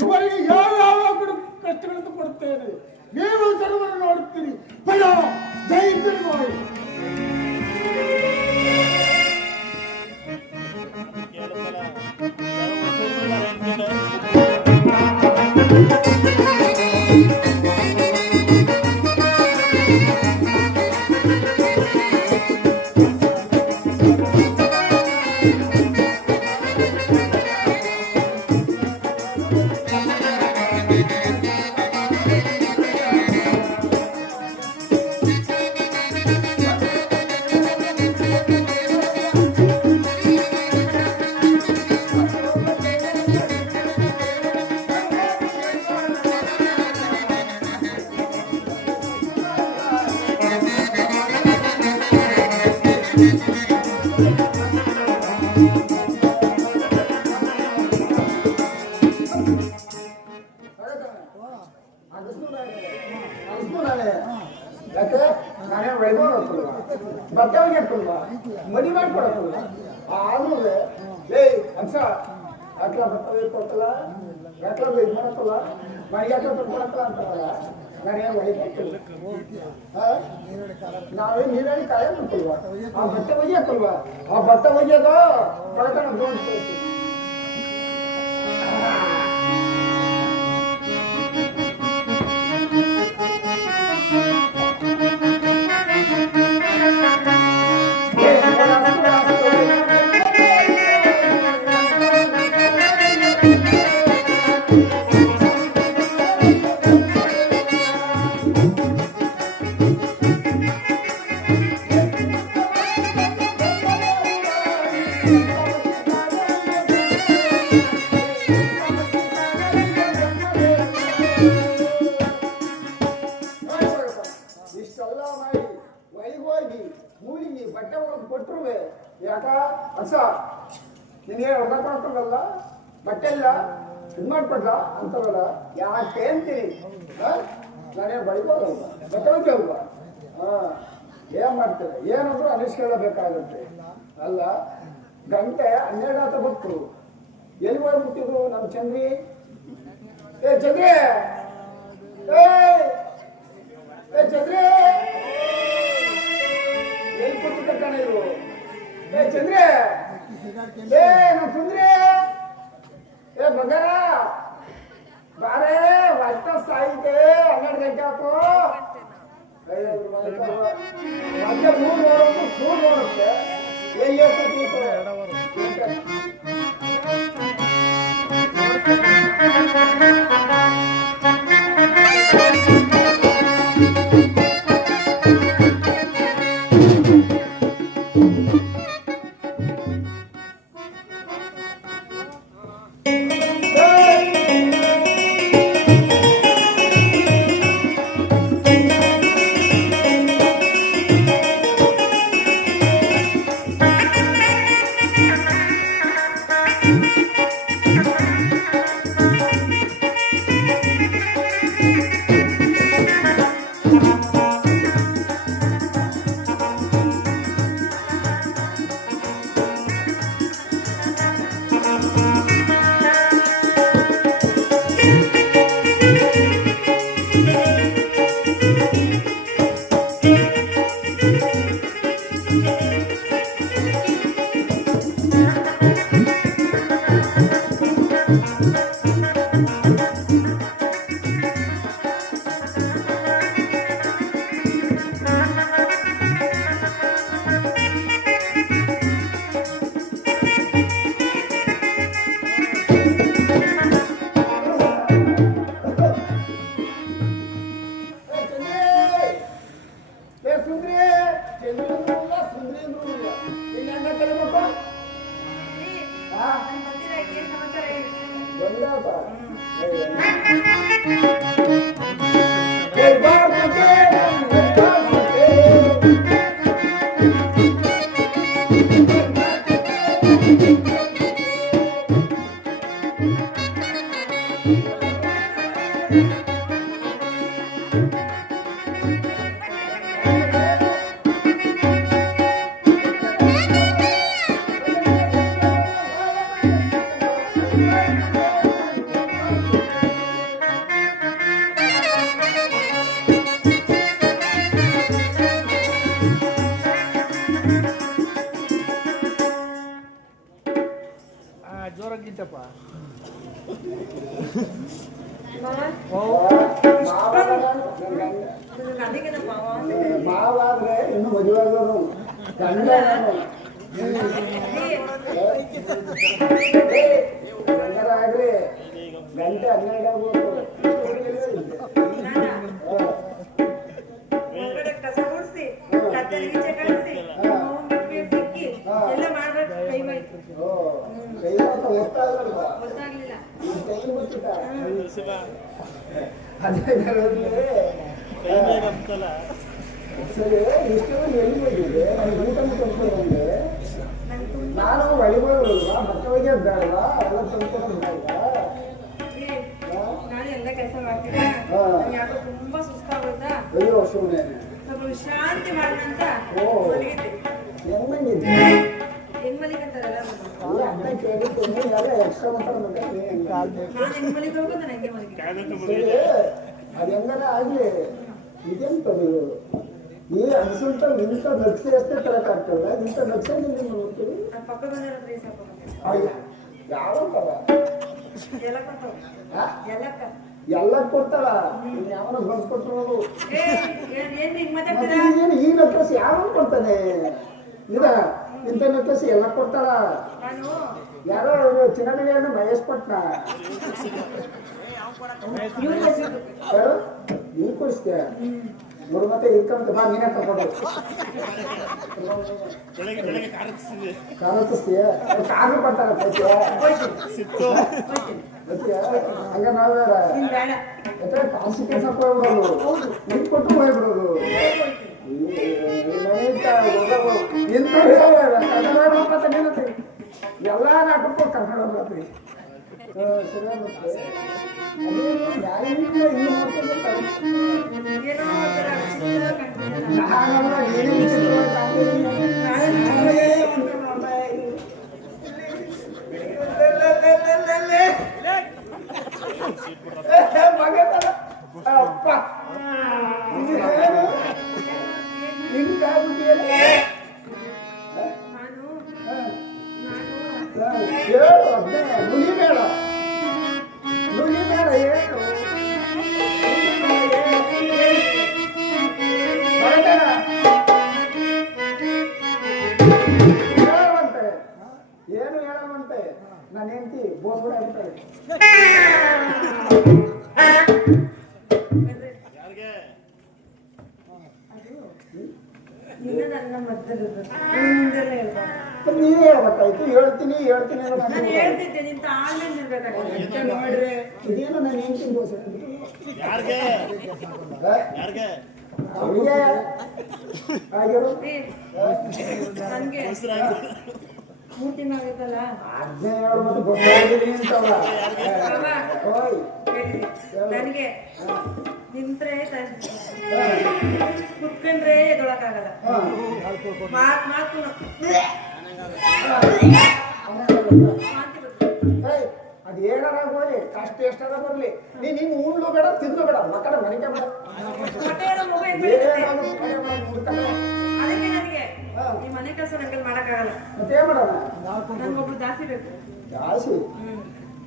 ಇವರಿಗೆ ಯಾವ ಯಾವ ಕಷ್ಟಗಳನ್ನು ಕೊಡುತ್ತೇನೆ. ನೀವು ಸರ್ವರನ್ನು ನೋಡುತ್ತೀರಿ. ಬಡ ಜೈ ತಿರುಗಾಯಿ. ಯಾಕೆ ನಾನೇ ಬೆಳೆದೋಗಲ್ವಾ ಬಟ್ಟೆಗೆ ಹಾಕಲ್ವಾ ಮಡಿ ಮಾಡ್ಕೊಡಕ್ಕಲ್ವ ಆದ್ರೂ ಏಯ್ ಅನ್ಸ ಯಾಕಲ ಬಟ್ಟೆ ಕೊಡ್ತಲ್ಲ ಯಾಕಲ ಇದು ಮಾಡಕ್ಕಲ್ಲ ಮನೆಗೆ ಯಾಕೆ ಕೊಡ್ಕೊಳಕ್ಕಲ್ಲ ಅಂತಾರಲ್ಲ ನಾನೇನು ಹೊಳಿತಿಲ್ಲ. ನಾವೇ ನೀರಲ್ಲಿ ಕಾಯ ಮಾಡ್ಕೊಲ್ವಾ ಆ ಬಟ್ಟೆ ಒಗಿ ಹಾಕಲ್ವಾ ಆ ಬಟ್ಟೆ ಒಗಿಯೋದು ಕೊಳಕಣ ನೋಡ್ತೀವಿ. ಬಟ್ಟೆ ಒಳಗೆ ಕೊಟ್ಟರು ಯಾಕ ಅಸ ನಿನಗೆ ಹೊಡೆದ ಕೊಡ್ತಾರಲ್ಲ ಬಟ್ಟೆ ಇಲ್ಲ ಇದು ಮಾಡ್ಕೊಡ್ಲ ಅಂತಾರಲ್ಲ ಯಾಕೆ ಅಂತೀನಿ. ನಾನೇನು ಬಳಿಬೋದಲ್ವ ಬಟ್ಟೆ ಹೋಗಿ ಅಲ್ವಾ ಏನ್ ಮಾಡ್ತೇವೆ ಏನಂದ್ರೂ ಅನಿಸ್ಕೊಳ್ಳಬೇಕಾಗತ್ತೆ ಅಲ್ಲ. ಗಂಟೆ 12 ಆತ ಬಿಟ್ಟು ಎಲ್ಲಿ ಹೋಗ್ಬಿಟ್ಟಿದ್ರು ನಮ್ಮ ಚಂದ್ರಿ. ಏ ಚಂದ್ರಿ ಏ ಚಂದ್ರಿ ಎಲ್ಲಿ ಕೂತಿದ್ದ ಕಣ ಇರು. ಏ ಚಂದ್ರಿ ಏ ನಮ್ಮ ಸುಂದ್ರಿ ಏ ಬಂಗಾರ ಬಾರೇ ವರ್ಷ ಸಾಯಿತೆ 12 ಗಂಟೆ ಆಯ್ತು. ಮತ್ತೆ 3 ನೋಡೋದು ಸೂರ್ ನೋಡುತ್ತೆ ಎಲ್ಲೇ ಕೂತಿತ್ತು. ಸುಂದ್ರಿ ಚಂದ್ರೇಂದ್ರ ಇಲ್ಲ ಸುಂದ್ರೇಂದ್ರ ಇಲ್ಲ ನೀನ್ ಹೆಂಗ ಕಲಿಬೇಕು ಬಂದಾಪ ಜೋರಾಗಿದ್ದಪ್ಪ ಮಾವಾದ್ರೆ ಇನ್ನು ಮದುವೆ ಆಗೋರು ಗಂಡ ಗಂಡರಾಗ್ರಿ ಗಂಟೆ 12 ಆಗ್ಬೋದು ಸರಿ ಇಷ್ಟು ಎಲ್ಲಿ ಹೋಗಿದೆ ನನಗೆ ಊಟ ತಂದ್ಕೊಂಡ್ಬಂದೆ ನಾನು ಹೊಳಿಬೋದಲ್ವಾ ಮತ್ತೆ ಹೋಗಿ ಬೇಡವಾ ಎಲ್ಲ ತಂದ್ಕೊಂಡು ಬೇಡವಾ ನಾನು ಎಲ್ಲ ಕೆಲಸ ಮಾಡ್ತೀನಿ ಯಾಕೋ ತುಂಬಾ ಸುಸ್ತಾಗೋಯ್ತಾ ಅಯ್ಯೋ ಸುಮ್ಮನೆ ಸ್ವಲ್ಪ ವಿಶ್ರಾಂತಿ ಮಾಡೋಣ ಅಂತ ಹೆಂಗಿದ್ದೆ ಹೆಂಗ್ ಮಲಿಕಂತಾರಲ್ಲ ಅಲ್ಲ ಅಂತ ಕೇಳಿದ್ದೀನಿ ಎಲ್ಲ ಎಕ್ಸ್ಟ್ರಾ ಮಾತಾಡ್ಬೇಕು ನಾನು ಹೆಂಗ್ ಮಲಿಕೋಬೇಕು ನಾನು ಹಂಗೆ ಮಲಿಕ ಅದು ಹೆಂಗಾರ ಆಗ್ಲಿ ಇದೆಂತದು ಈ ಅನ್ಸುಂತ ಇಂಥ ನಕ್ಷೆ ಅಷ್ಟೇ ತರಕಾಗ್ತದ ಇಂಥ ನಕ್ಷೆ ನೀವು ನೋಡ್ತೀವಿ ಪಕ್ಕ ಬಂದಿರೋದ್ರೆ ಸಾಕು ಯಾವಂತವ ಎಲ್ಲ ಎಲ್ಲ ಕೊಡ್ತಾಳ ಯಾವನ ಬಸ್ಕೊಟ್ರು ಏನ್ ಈ ನಕ್ಲಸ್ ಯಾವ ಕೊಡ್ತಾನೆ ಇದ ಇಂಥ ನಕ್ಲಸ್ ಎಲ್ಲ ಕೊಡ್ತಾಳ ಯಾರೋ ಅವರು ಚಿನ್ನಮನೆಯನ್ನು ಮಹೇಶ್ ಕೊಟ್ಟ ನೀನ್ ಕೊಡಿಸ್ತೀಯ ನೋಡು ಮತ್ತೆ ಇನ್ಕಮ್ ಬಾ ನೀನೇ ತಗೊಂಡು ಕಾಣಿಸ್ತೀಯ ಕಾರು ಕೊಡ್ತಾರ ಹಂಗ ನಾವ್ಯಾರ ಕಾನ್ಸಿಕ್ವೆನ್ಸ್ ಹೋಗ್ಬಿಡೋದು ನಿನ್ ಕೊಟ್ಟು ಹೋಗ್ಬಿಡೋದು ಎಲ್ಲ ನಾಟಕ ಕನ್ನಡ ಬರ್ತೀವಿ ನುಲಿ ಬೇಡ ನುಲಿ ಬೇಡ ಏನು ಹೇಳವಂತೆ ಏನು ಹೇಳವಂತೆ ನನ್ನ ಹೆಂಡತಿ ಬೋಸ್ಬಿಡ ಆಗ್ತಾರೆ ನೀವೇ ಹೇಳ್ಬೇಕಾಯ್ತು ಹೇಳ್ತೀನಿ ನೋಡ್ರಿ ಇದೇನು ನಾನು ಹೆಂಡತಿ ಬೋಸ್ ನನ್ಗೆ 3 ತಿಂಗಳಾಗೈತಲ್ಲ ನನಗೆ ನಿಂತ್ರೆ ಕುತ್ಕೊಂಡ್ರೆ ಎದೊಳಕಾಗಲ್ಲ ಮಾತು ಅದು ಏನಾರ ಬರ್ಲಿ ಕಷ್ಟ ಎಷ್ಟಾರ ಬರ್ಲಿ ನೀನ್ ಉಣ್ಲು ಬೇಡ ತಿಂದು ಬೇಡ ಮಕ್ಕಳ ಮನೆಗೆ ಅದಕ್ಕೆ ನನಗೆ ಈ ಮನೆ ಕೆಲಸ ನನಗೆ ಮಾಡಕ್ಕಾಗಲ್ಲ ಮತ್ತೆ ಏನ್ ಮಾಡೋಣ ನನ್ಗೊಬ್ರು ದಾಸಿ ಬೇಕು ಜಾಸ್ತಿ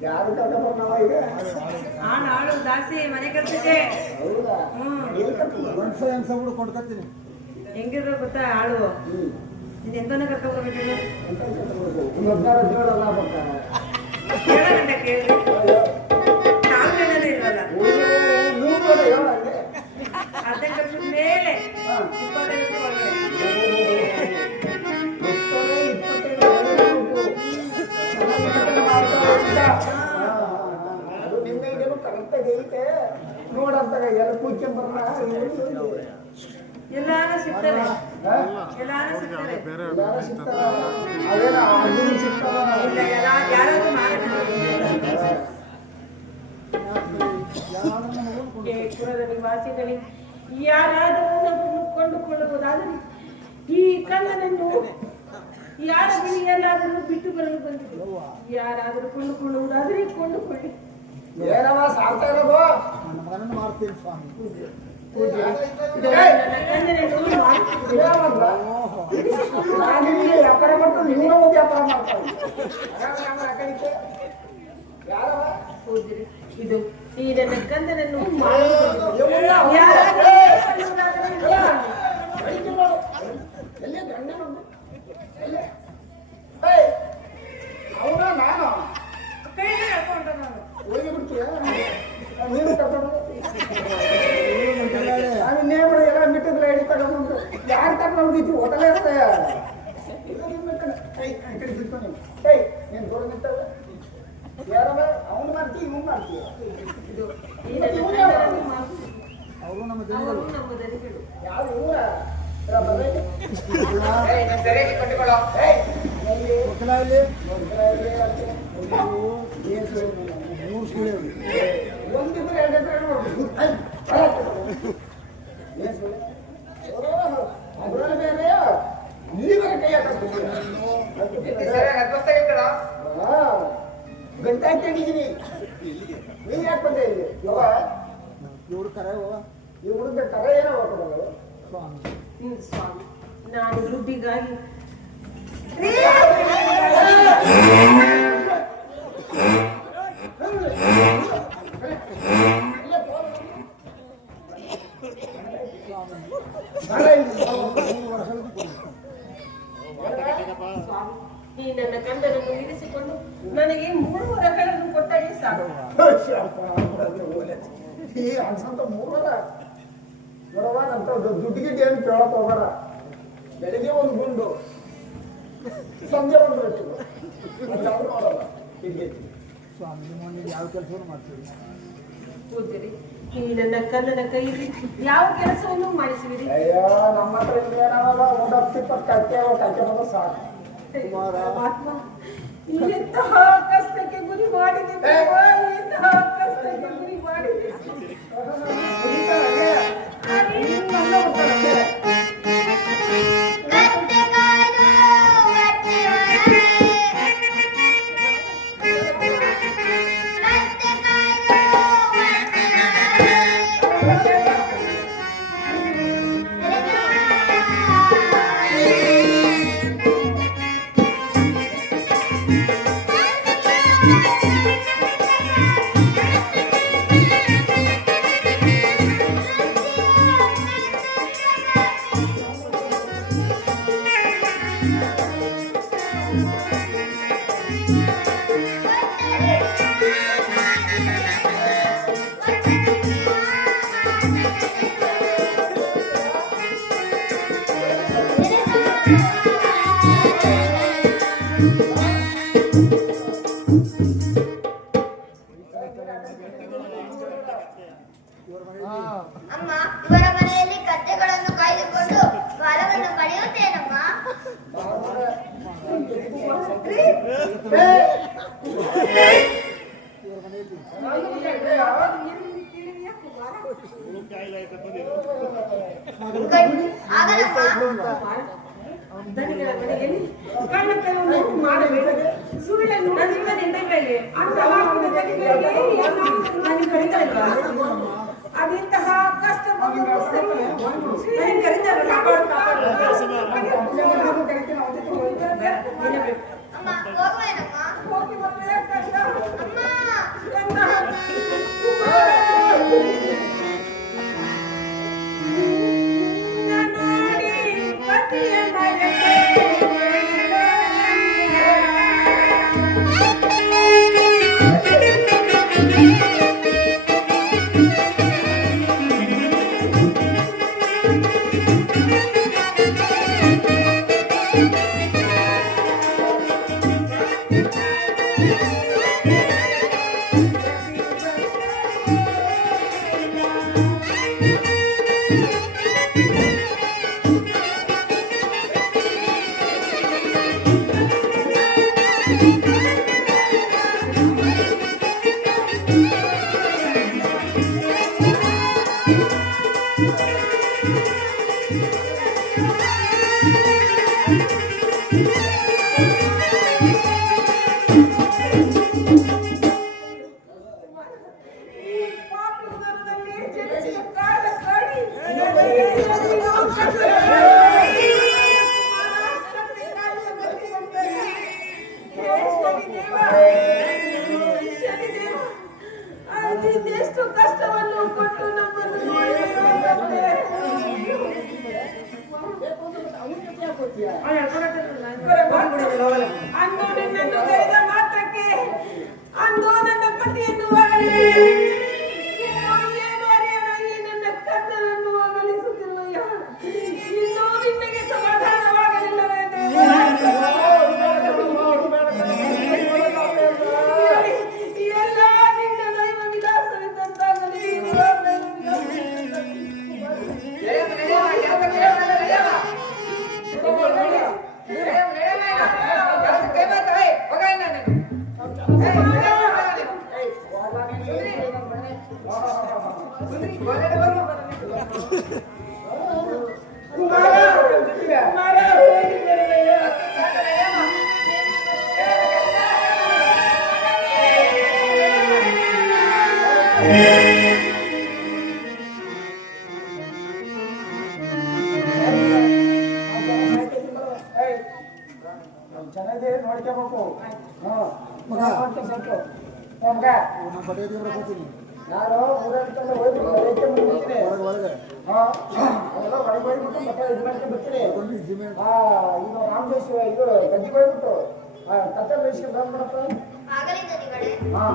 ಯಾರು ಕರ್ಕೊಂಡ್ ನಾವ ಈಗ ಆಳು ದಾಸಿ ಮನೆ ಕೆಲ್ಸಕ್ಕೆ ಹೌದಾ ಕೊಡ್ಕತ್ತೀನಿ ಹೆಂಗಿರ್ಬೇಕು ಗೊತ್ತಾ ಆಳು ನೀನ್ ಎಂತನ ಕರ್ಕೊಂಡ್ಬರ್ಬೇಕು ಗಂಟೆ ಕೇಳಿ ಕಾಲ್ ಮೇಲೆ ಇರಲ್ಲ 15 ವರ್ಷದ ಮೇಲೆ 25 ಹುಡ್ಕೊಂಡ್ ಬರೋಣ ಎಲ್ಲಾರು ಸಿಗ್ತಾರೆ ಹಾ? ಎಲ್ಲಾರು ಸಿಗ್ತಾರೆ ಯಾರು ಸಿಗ್ತಾರ ಅವೇನ ಅರ್ಜುನ್ ಸಿಗ್ತಾರ ಇಲ್ಲ ಯಾರಾದ್ರೂ ಮಾರಾಟ ಪುರದ ನಿವಾಸಿಗಳೇ ಯಾರಾದರೂ ನಮ್ಮನ್ನು ಕೊಂಡುಕೊಳ್ಳುವುದಾದರೆ ಈ ಕಣ್ಣನನ್ನು ಯಾರ ಬಳಿಯಲ್ಲಾದರೂ ಬಿಟ್ಟು ಬರಲು ಬಂದಿದೆ ಯಾರಾದರೂ ಕೊಂಡುಕೊಳ್ಳುವುದಾದರೆ ಕೊಂಡುಕೊಳ್ಳಿ ಏನವ ಸಾರ್ತಾ ಇರೋದು ನನ್ನ ಮಗನನ್ನು ಮಾಡ್ತೀನಿ ಸ್ವಾಮಿ. ನನ್ನ ಕಣ್ಣನನ್ನು ಮಾಡುತ್ತಿದೆ. ನಾನು ನಿಮಗೆ ವ್ಯಾಪಾರ ಮಾಡ್ತಾನೆ ಇವನ ಒಂದು ವ್ಯಾಪಾರ ಮಾಡ್ತಾನೆ ಯಾರವ ಹೌದ್ರಿ ಇದು ಈ ನನ್ನ ಕಂದನನ್ನು ಅವನ ನಾನು ಹೋಗಿ ಬಿಡ್ತೀಯ ನೀನು ಕರ್ಕೊಂಡು ನಾನು ನೇಬರ್ ಎಲ್ಲ ಮಿಟ್ಟಿದ್ರೆ ಎಡಿ ತಗೊಂಡು ಯಾರು ತಗೊಂಡು ಹೋಗಿದ್ವಿ ಹೋಟೆಲ್ ಇರ್ತೇಯ ನೀನು ದೊಡ್ಡ ನಿಂತವ ಯಾರವ ಅವನು ಮಾಡ್ತೀವಿ ಇವ್ನು ಮಾಡ್ತೀವಿ ಇದು ಈ ನನ್ನ ಕಂದನನ್ನು ಮಾಡುತ್ತಿದೆ. ಅವರು ನಮ್ಮ ಜನಗಳು. ಅವರು ನಮ್ಮ ದನಿಗಳು. ಯಾರು ಇವರ ಬರ್ಬೇಕು ಒಕ್ಕಲ ಇಲ್ಲಿ ಒಂದು ಮೂರು ಸುಳಿ ಒಂದಿದ್ರೆ ಎರಡಿದ್ರೆ ಅದ್ರಲ್ಲಿ ಬೇರೆ ನೀವೇ ಕೈ ಗಂಟೆ ಹಾಕೊಂಡಿದ್ದೀನಿ ನೀವ್ ಯಾಕೆ ಬಂದೆ ಇಲ್ಲಿ ಇವ್ರು ಕರೆಯೋ ಈ ಹುಡುಗ ಕರ ಏನೋ ಹೋಗ್ಕೊಡೋದು ಸ್ವಾಮಿ. ಸ್ವಾಮಿ ನಾನು ದುಡ್ಡಿಗಾಗಿ ಸ್ವಾಮಿ ಈ ನನ್ನ ಕಂದನನ್ನು ಇರಿಸಿಕೊಂಡು ನನಗೆ 3 ವರಗಳನ್ನು ಕೊಟ್ಟರೆ ಸಾಕು ಈ ಅನ್ಸಂತ ಮೂರರ ನೋಡವ ನಂತ ದುಡ್ಡಿಗೆ ಏನು ಕೇಳಕ್ ಹೋಗಬೇಡ ಬೆಳಿಗ್ಗೆ ಒಂದು ಗುಂಡು ಸಂಜೆ ಒಂದು ಬೆಟ್ಟಿಗೆ ನೋಡಲ್ಲ ಹೀಗೆ ಸ್ವಾಮಿ ನಿಮ್ಮ ಯಾವ ಕೆಲಸವನ್ನು ಮಾಡ್ತೀವಿ. ಪೂಜ್ಯರಿ ಈ ನನ್ನ ಕನ್ನಡ ಕೈಯಲ್ಲಿ ಯಾವ ಕೆಲಸವನ್ನು ಮಾಡಿಸುವಿರಿ ಅಯ್ಯೋ ನಮ್ಮ ಹತ್ರ ಇನ್ನೇನಲ್ಲ ಒಂದು 10-20 ಕಕ್ಕೆ ಬಂದ್ರೆ ಸಾಕು ಪರಮಾತ್ಮ ಎಂತಹ ಕಷ್ಟಕ್ಕೆ ಗುರಿ ಮಾಡಿದೆ ಎಂತಹ ಕಷ್ಟಕ್ಕೆ ಗುರಿ ಮಾಡಿದೆ ಅಮ್ಮ ಇವರ ಮನೆಯಲ್ಲಿ ಕತ್ತೆಗಳನ್ನು ಕಾಯ್ದುಕೊಂಡು ಕಾಲವನ್ನು ಕಳೆಯುತ್ತೇನಮ್ಮ. ಆಗಲ್ಲಮ್ಮ. ದನಿಗಳ ಮನೆಯಲ್ಲಿ ಕಳ್ಳತನವನ್ನು ಮಾಡಬೇಡ ಸುಳ್ಳನ್ನು ನನ್ನ ನಿಂದಗಳಿಗೆ ಅಂತ ಹಾಕಿದ ದನಿಗಳಿಗೆ ನಾನು ಕರೀತಲ್ವಾ ಅದೆಂತಹ ಕಷ್ಟ ಬಂದು ಸರಿ ಕರೀತಾರೆ ಅಮ್ಮ ಹೋಗುವೇನಮ್ಮ. ಹೋಗಿ ಬರ್ಬೇಕಲ್ಲ ಅಮ್ಮ ನೋಡಿ ಪತಿಯ ಮನೆಗೆ ಅಮ್ಮ ಹೋಗ್ತೀಯಾ? ಅಂದು ನಿನ್ನನ್ನು ಗೈದ ಮಾತ್ರಕ್ಕೆ ಅಂದು ನನ್ನ ಪತಿಯನ್ನು ಅಗಲಿಸಿ ಏನು ಅರಿಯನ ಈ ನನ್ನ ಕರ್ತನನ್ನು ಅಗಲಿಸುತ್ತಿರುವಯ್ಯ. ಇನ್ನೂ ನಿನಗೆ ಸಮಾಧಾನವಾಗಲಿಲ್ಲವೇ ದೇವ? ಎಲ್ಲ ನಿನ್ನ ದೈವ ವಿಲಾಸವಿದ್ದಂತಾಗಲಿ. ಚೆನ್ನಾಗಿದೆ ನೋಡ್ಕೋಬೇಕು. ಮಗ. ಮಗ ನಮ್ಮ ಬಟ್ಟೆ ಬರ್ಕೊತೀನಿ ನಾನು ಊರಲ್ಲಿ ಹೋಗ್ಬಿಟ್ಟು ಒಳಗೆ ಅವೆಲ್ಲ ಹೊರಗೆ ಹೋಗ್ಬಿಟ್ಟು ಮತ್ತೆ ಇದು ಮಾಡ್ಕೊಂಡು ಬರ್ತೀನಿ. ಒಂದು ಜಿಮೇಲ್ ಇದು ರಾಮದೇಶ ಇದು ಗದ್ದಿಗೆ ಹೋಗ್ಬಿಟ್ಟು ಕತ್ತೆ ಬೇಯಿಸ್ಕೊಂಡು ಬಂದ್ಬಿಡಪ್ಪ. ಆಗಲಿ ದನಿಗಳೇ. ಹಾ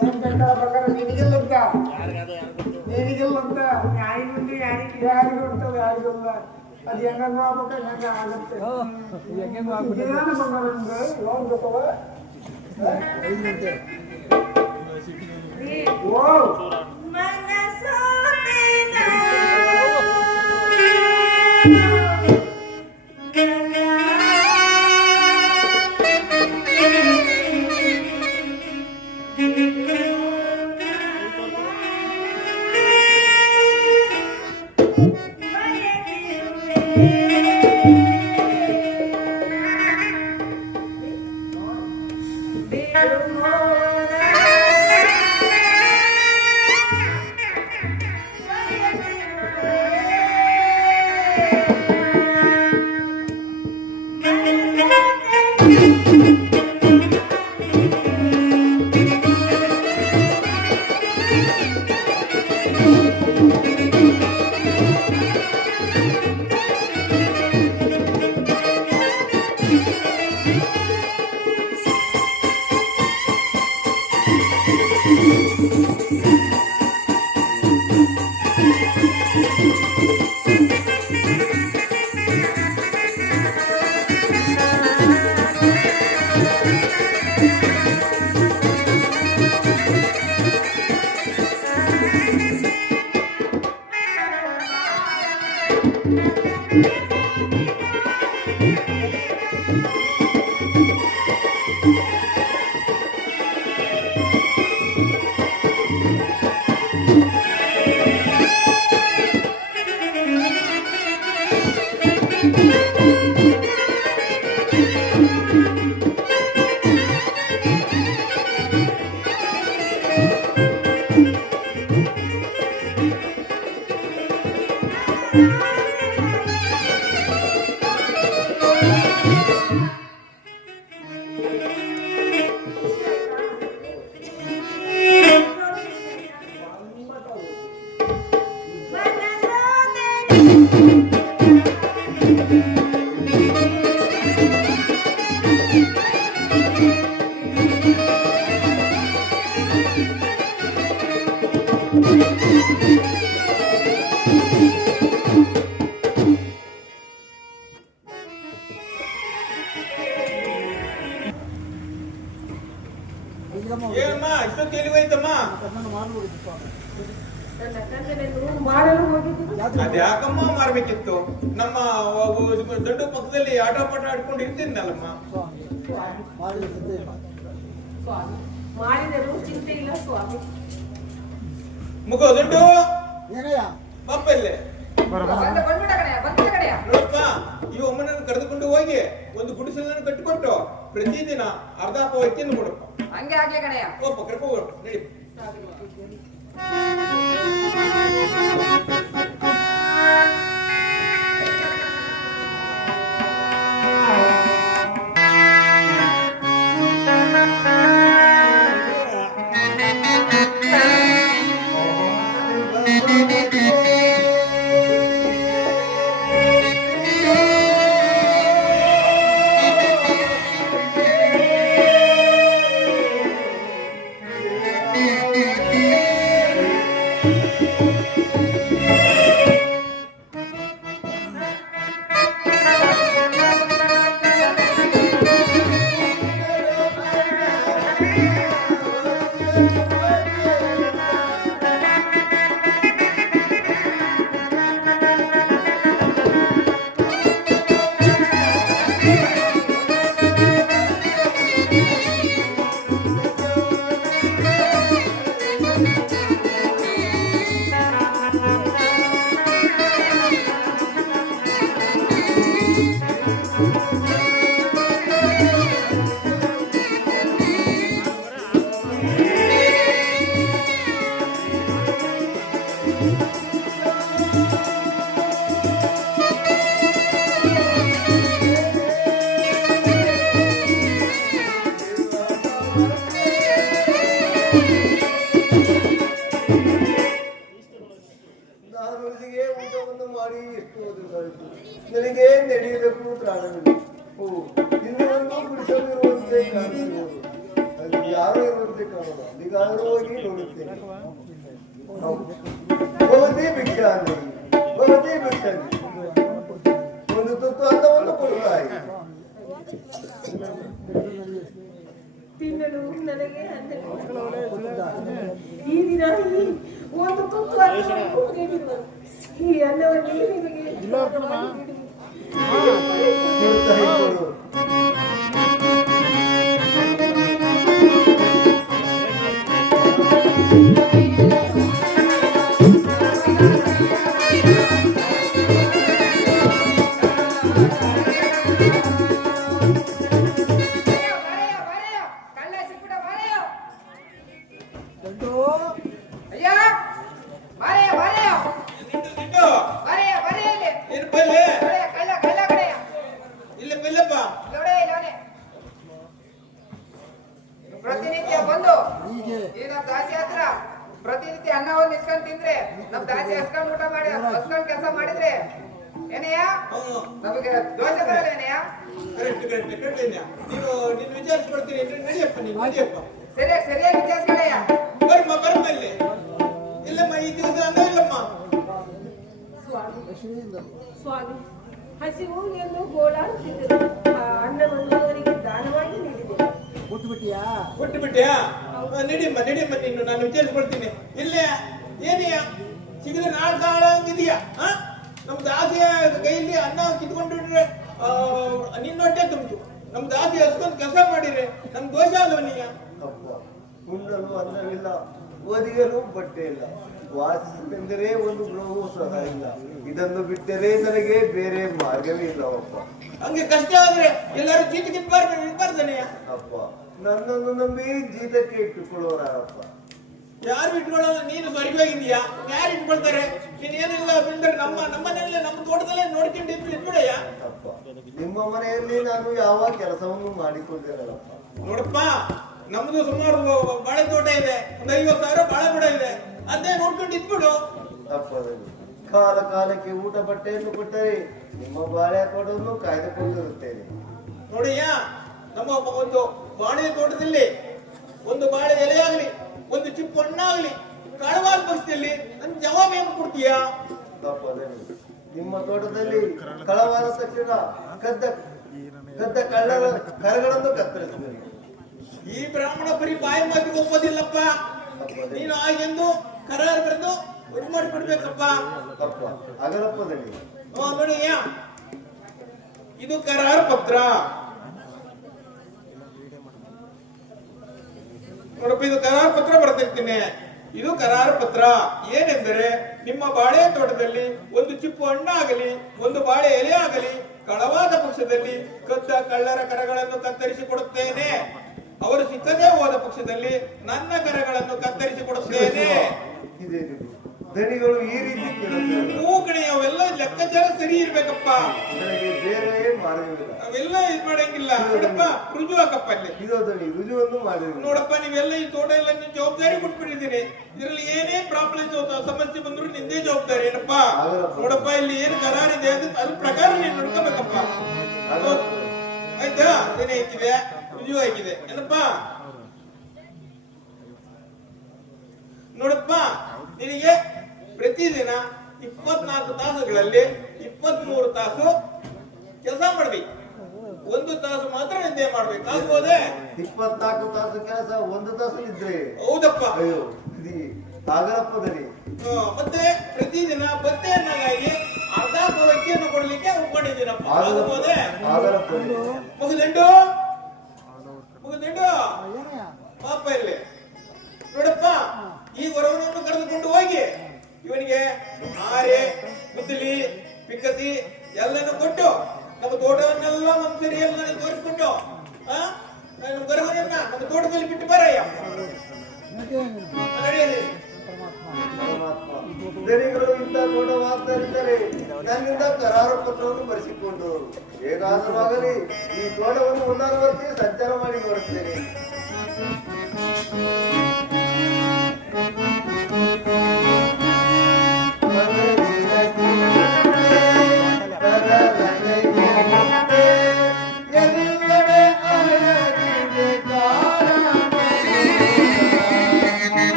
ಏನ್ ಬೇಕಾ ಪ್ರಕಾರ ನಿನಗೆಲ್ಲ ಯಾರಿಗೂ ಇರ್ತದೆ ಯಾರಿಗಿಲ್ಲ. ಅದು ಹೆಂಗ ಆಗ್ಬೇಕು ಹೆಂಗ ಆಗುತ್ತೆ. ಹೆಂಗೆ ಏನು ಬಂಗಾರ ನಿಮ್ಗೆ ಲೋನ್ ಬೇಕವ? 5 ಗಂಟೆ ಓ ಏನಮ್ಮ ಇಷ್ಟೊತ್ತು ಎಲ್ಲಿಗೆ ಹೋಯ್ತಮ್ಮ? ನನ್ನ ತಂದೆಯನ್ನು ಮಾಡಲು ಹೋಗಿದ್ದೀನಿ. ಅದ್ಯಾಕಮ್ಮ ಮಾರ್ಬೇಕಿತ್ತು? ನಮ್ಮ ದೊಡ್ಡ ಪಕ್ಕದಲ್ಲಿ ಆಟ ಪಾಠ ಆಡ್ಕೊಂಡು ಇರ್ತೀನಲ್ಲಮ್ಮ. ಸ್ವಾಮಿ ಮಾಡಿದರೂ ಚಿಂತೆ ಇಲ್ಲ ಸ್ವಾಮಿ. ಮುಗೋ ದುಡ್ಡು ಏನಯ್ಯ ಪಾಪ ಇಲ್ಲೇ ಬಂದ್ಬಿಟ್ಟ ಕಣೆ ಹೋಗಿ ಒಂದು ಗುಡಿಸಲನ್ನು ಕಟ್ಟಿಕೊಟ್ಟು ಪ್ರತಿದಿನ ಅರ್ಧ ಪಾವ ತಿಂದು ಕೊಡಪ್ಪ. ಹಂಗೆ ಆಗ್ಲಿ ಕಣಯ್ಯ. ಹೋಗಪ್ಪ ಕರ್ಕೊಂಡು ಹೋಗಪ್ಪ ನಡಿ. ನನಗೆ ನಡೆಯುವುದಕ್ಕೂ ಪ್ರಾಣವಿಲ್ಲ. ಇನ್ನು ಒಂದು ಗುಡಿಸಲಿರುವಂತೆ ಕಾಣುತ್ತಿರುವುದು, ಅಲ್ಲಿ ಯಾರೋ ಇರುವಂತೆ ಕಾಣೋಣ. ಅಲ್ಲಿಗಾದರೂ ಹೋಗಿ ನೋಡುತ್ತೇನೆ. ಭವತಿ ಭಿಕ್ಷಾಂಗಿ, ಭವತಿ ಭಿಕ್ಷಾಂಗಿ, ಒಂದು ತುತ್ತು ಅನ್ನವನ್ನು ಕೊಡುತ್ತಾಯಿ. ತಿನ್ನಲು ನನಗೆ ಈ ದಿನ ಒಂದು ತುತ್ತು ಅನ್ನವನ್ನು ನೀಡಿರುವರು. ಈ ಅನ್ನವನ್ನು ನಿಮಗೆ ಪ್ರತಿನಿತ್ಯ ಬಂದು ಈ ನಮ್ ದಾಸಿ ಹತ್ರ ಪ್ರತಿನಿತ್ಯ ಅನ್ನವನ್ನು ಇಸ್ಕೊಂಡ್ ತಿಂದ್ರೆ ನಮ್ ದಾಸಿ ಹಸ್ಕೊಂಡ್ ಊಟ ಮಾಡಿ ಹಸ್ಕೊಂಡ್ ಕೆಲಸ ಮಾಡಿದ್ರೆ ಏನಯ್ಯ ನಮಗೆ ದೋಷ ಬರಲ್ಲ ಏನಯ್ಯ. ನೀವು ನಿನ್ನ ವಿಚಾರಿಸ್ಕೊಳ್ತೀನಿ ನಡಿಯಪ್ಪ. ನೀನು ನಡಿಯಪ್ಪ. ಸರಿಯಾಗಿ ವಿಚಾರಿಸ್ಕೊಳ್ಳಯ್ಯ. ಬರ್ಮ ಇಲ್ಲಿ. ಇಲ್ಲಮ್ಮ ಈ ದಿವಸ ಅನ್ನ ಇಲ್ಲಮ್ಮ. ಸ್ವಾಮಿ ಹಸಿವು ಎಂದು ಗೋಳಾಡುತ್ತಿದ್ದರು. ಆ ಅನ್ನವನ್ನು ಅವರಿಗೆ ದಾನವಾಗಿ ನೀಡಿದೆ. ಕೊಟ್ಟು ಬಿಟ್ಟಿಯಾ? ನಡಿಯಮ್ಮ ನೀನು ನಾನು ವಿಚಾರಿಸ್ಕೊಳ್ತೀನಿ. ಇಲ್ಲೇ ಏನಯ್ಯ ಸಿಗದ್ರೆ ನಾಳೆ ಕಾಳಂಗಿದೆಯಾ? ನಮ್ ದಾಸಿಯ ಕೈಯಲ್ಲಿ ಅನ್ನ ಕಿತ್ಕೊಂಡ್ಬಿಟ್ರೆ ನಿನ್ನ ಹೊಟ್ಟೆ ತುಂಬಿತು. ನಮ್ ದಾಸಿ ಹಸ್ಕೊಂಡ್ ಕೆಲಸ ಮಾಡಿದ್ರೆ ನಮ್ ದೋಷ ಅಲ್ವನೀಯ? ಅಪ್ಪ, ಉಣ್ಣಲು ಅನ್ನವಿಲ್ಲ, ಒದಿಯಲು ಬಟ್ಟೆ ಇಲ್ಲ, ವಾಸಿಸಲೆಂದರೆ ಒಂದು ಗೃಹವೂ ಸಹ ಇಲ್ಲ. ಇದನ್ನು ಬಿಟ್ಟರೆ ನನಗೆ ಬೇರೆ ಮಾರ್ಗವೇ ಇಲ್ಲವಪ್ಪ. ಹಂಗೆ ಕಷ್ಟ ಆದ್ರೆ ಎಲ್ಲರೂ ಜೀತಕ್ಕೆ ಇರ್ಬಾರ್ದನೆಯ? ಅಪ್ಪ, ನನ್ನನ್ನು ನಂಬಿ ಜೀತಕ್ಕೆ ಇಟ್ಟುಕೊಳ್ಳೋರಪ್ಪ. ಯಾರು ಇಟ್ಕೊಳ್ಳಲ್ಲ. ನೀನು ಸ್ವರ್ಗವಾಗಿದೀಯಾ? ಯಾರು ಇಟ್ಕೊಳ್ತಾರೆ? ನೀನ್ ಏನೆಲ್ಲ ಬಂದ್ರೆ ನಮ್ಮನೆಯಲ್ಲೇ ನಮ್ಮ ತೋಟದಲ್ಲೇ ನೋಡ್ಕೊಂಡು ಇಟ್ಬಿಡಯ್ಯ. ಅಪ್ಪ, ನಿಮ್ಮ ಮನೆಯಲ್ಲಿ ನಾನು ಯಾವ ಕೆಲಸವನ್ನು ಮಾಡಿಕೊಂಡಿರಲ್ಲಪ್ಪ. ನೋಡಪ್ಪ, ನಮ್ದು ಸುಮಾರು ಬಾಳೆ ತೋಟ ಇದೆ. ಒಂದು 50,000 ಬಾಳೆ ಗಿಡ ಇದೆ. ಅದೇ ನೋಡ್ಕೊಂಡು ಇಟ್ಬಿಡು. ತಪ್ಪದಲ್ಲಿ ಕಾಲ ಕಾಲಕ್ಕೆ ಊಟ ಬಟ್ಟೆಯನ್ನು ಕೊಟ್ಟರೆ ನಿಮ್ಮ ಬಾಳೆ ತೋಟವನ್ನು ಕಾಯ್ದುಕೊಂಡಿರುತ್ತೇನೆ. ನೋಡಿಯ್ಯ, ನಮ್ಮ ಒಂದು ಬಾಳೆ ತೋಟದಲ್ಲಿ ಒಂದು ಬಾಳೆ ಎಲೆ ಆಗ್ಲಿ, ಒಂದು ಚಿಪ್ಪು ಹಣ್ಣಾಗ್ಲಿ ಕಳವಾದ ಪರಿಸ್ಥಿತಿಯಲ್ಲಿ ನನ್ ಜವಾಬೇನು ಕೊಡ್ತೀಯಾ? ತಪ್ಪದಲ್ಲಿ ನಿಮ್ಮ ತೋಟದಲ್ಲಿ ಕಳವಾದ ತಕ್ಷಣ ಕದ್ದ ಕಳ್ಳರ ಕರಗಳನ್ನು ಕತ್ತರಿಸಿದರು. ಈ ಬ್ರಾಹ್ಮಣ ಬರೀ ಬಾಯಿ ಮಾತಿ ಒಪ್ಪೋದಿಲ್ಲಪ್ಪ. ನೀನು ಹಾಗೆಂದು ಕರಾರು ಬರೆದು ಇದು ಮಾಡಿ ಕೊಡ್ಬೇಕಪ್ಪ. ತಪ್ಪ ಅಗಲಪ್ಪದಲ್ಲಿ ನೋಡಿಯ್ಯ, ಇದು ಕರಾರು ಪತ್ರ. ನೋಡಪ್ಪ, ಇದು ಕರಾರು ಪತ್ರ ಬರ್ತಿರ್ತೀನಿ. ಇದು ಕರಾರು ಪತ್ರ ಏನೆಂದರೆ, ನಿಮ್ಮ ಬಾಳೆ ತೋಟದಲ್ಲಿ ಒಂದು ಚಿಪ್ಪು ಹಣ್ಣಾಗಲಿ ಒಂದು ಬಾಳೆ ಎಲೆ ಆಗಲಿ ಕಳವಾದ ಪಕ್ಷದಲ್ಲಿ ಕದ್ದ ಕಳ್ಳರ ಕರಗಳನ್ನು ಕತ್ತರಿಸಿ ಕೊಡುತ್ತೇನೆ. ಅವರು ಸಿಕ್ಕದೇ ಹೋದ ಪಕ್ಷದಲ್ಲಿ ನನ್ನ ಕರಗಳನ್ನು ಕತ್ತರಿಸಿ ಕೊಡುತ್ತೇನೆ. ದಣಿಗಳು ಈ ರೀತಿ ಕೇಳುತ್ತಾರೆ. ಮೂಗಣಿ ಅವೆಲ್ಲ ಲೆಕ್ಕಾಚಾರ ಸರಿ ಇರ್ಬೇಕಪ್ಪ. ನನಗೆ ಬೇರೆ ಮಾರ್ಗವಿಲ್ಲ. ಅವೆಲ್ಲ ಇದ್ ಮಾಡಂಗಿಲ್ಲ. ನೋಡಪ್ಪ ರುಜು ಹಾಕಪ್ಪ ಅಲ್ಲಿ. ಇದು ದಣಿ ರುಜುವನ್ನು ಮಾಡಿದ್ರು. ನೋಡಪ್ಪ ನೀವೆಲ್ಲ ಈ ತೋಟ ಎಲ್ಲ ನಿನ್ ಜವಾಬ್ದಾರಿ ಕೊಟ್ಬಿಟ್ಟಿದ್ದೀನಿ. ಇದ್ರಲ್ಲಿ ಏನೇ ಪ್ರಾಬ್ಲಮ್ ಸಮಸ್ಯೆ ಬಂದ್ರು ನಿಂದೇ ಜವಾಬ್ದಾರಿ ಏನಪ್ಪ. ನೋಡಪ್ಪ ಇಲ್ಲಿ ಏನು ಕರಾರಿದೆ ಅದ್ರ ಪ್ರಕಾರ ನೀನ್ ನೋಡ್ಕೋಬೇಕಪ್ಪ. ಆಯ್ತಾ? ಏನೇ ಹಾಕಿದೆ ರುಜು ಹಾಕಿದೆ ಏನಪ್ಪ. ನೋಡಪ್ಪ ನಿನಗೆ ಪ್ರತಿದಿನ 24 ತಾಸುಗಳಲ್ಲಿ 23 ತಾಸು ಕೆಲಸ ಮಾಡ್ಬೇಕು. 1 ತಾಸು ಮಾತ್ರ ನಿದ್ದೆ ಮಾಡ್ಬೇಕು. ಆಗ್ಬೋದೇ? 24 ತಾಸು ಕೆಲಸ 1 ತಾಸು ನಿದ್ರೆ. ಹೌದಪ್ಪ. ಅಯ್ಯೋ ಆಗಲಪ್ಪ ದಣಿ. ಮತ್ತೆ ಪ್ರತಿದಿನ ಬತ್ತೆಯನ್ನಾಗಿ ಅರ್ಧ ಅಕ್ಕಿಯನ್ನು ಕೊಡ್ಲಿಕ್ಕೆ ಒಪ್ಕೊಂಡಿದ್ದೀನಪ್ಪ. ಆಗ್ಬೋದೇ? ಆಗಲಪ್ಪ. ಮುಗಿದಂಡು ಪಾಪ ಇಲ್ಲಿ ನೋಡಪ್ಪ ಈ ವರವನನ್ನು ಕರೆದುಕೊಂಡು ಹೋಗಿ ಇವನಿಗೆ ಆರೆ ಗುದ್ದಲಿ ಪಿಕ್ಕಸಿ ಎಲ್ಲನೂ ಕೊಟ್ಟು ನಮ್ಮ ತೋಟವನ್ನೆಲ್ಲ ನಮ್ಮ ಸರಿಯಲ್ಲ ತೋರಿಸ್ಕೊಂಡು ನಮ್ಮ ಗರವನನ್ನ ನಮ್ಮ ತೋಟದಲ್ಲಿ ಬಿಟ್ಟು ಬರಯ್ಯ. ದಣಿಗಳು ಇಂಥ ತೋಟ ವಾಸ್ತರಿದ್ದಾರೆ. ನನ್ನಿಂದ ಕರಾರು ಪತ್ರವನ್ನು ಬರೆಸಿಕೊಂಡು ಹೇಗಾದರೂ ಆಗಲಿ ಈ ತೋಟವನ್ನು 1 ವರ್ಷ ಸಂಚಾರ ಮಾಡಿ ನೋಡುತ್ತೇನೆ.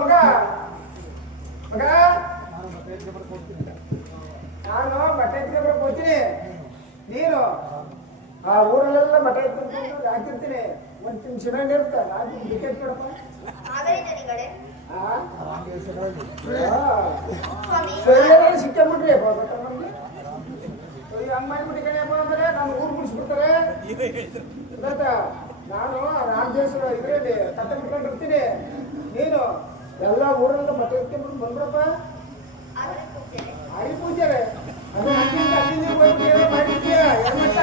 ಮಗ ಮಗ ನಾನು ಬಟ್ಟೆ ಎತ್ಕೊಂಡ್ರೆ ಹೋಗ್ತೀನಿ. ನೀನು ಆ ಊರಲ್ಲೆಲ್ಲ ಬಟ್ಟೆ ಎತ್ಕೊಂಡು ಹಾಕಿರ್ತೀನಿ. ಒಂದು ಸಿಮೆಂಟ್ ಇರುತ್ತೆ. ನಾನು ಟಿಕೆಟ್ ಕೊಡಪ್ಪ. ಸಿಕ್ಕಾಬಿಟ್ರಿ ನಮ್ಗೆ ಹಂಗ್ ಮಾಡ್ಬಿಟ್ಟು ಕಣಪ್ಪ ಅಂದ್ರೆ ನಾನು ಊರು ಮುಗಿಸ್ಬಿಡ್ತಾರೆ. ನಾನು ರಾಮದೇಶ್ವರ ಇದರಲ್ಲಿ ಕತ್ತೆ ಬಿಟ್ಕೊಂಡಿರ್ತೀನಿ. ನೀನು ಎಲ್ಲ ಊರೆಲ್ಲ ಬಟ್ಟೆ ಎತ್ಕೊಂಡ್ಬಿಟ್ಟು ಬಂದ್ರಪ್ಪ. ಆಗಿ ಪೂಜಾರೆ ಅದು ಅಲ್ಲಿಂದ ಮಾಡಿದ್ಯಾ ಏನ್ಮಟ್ಟ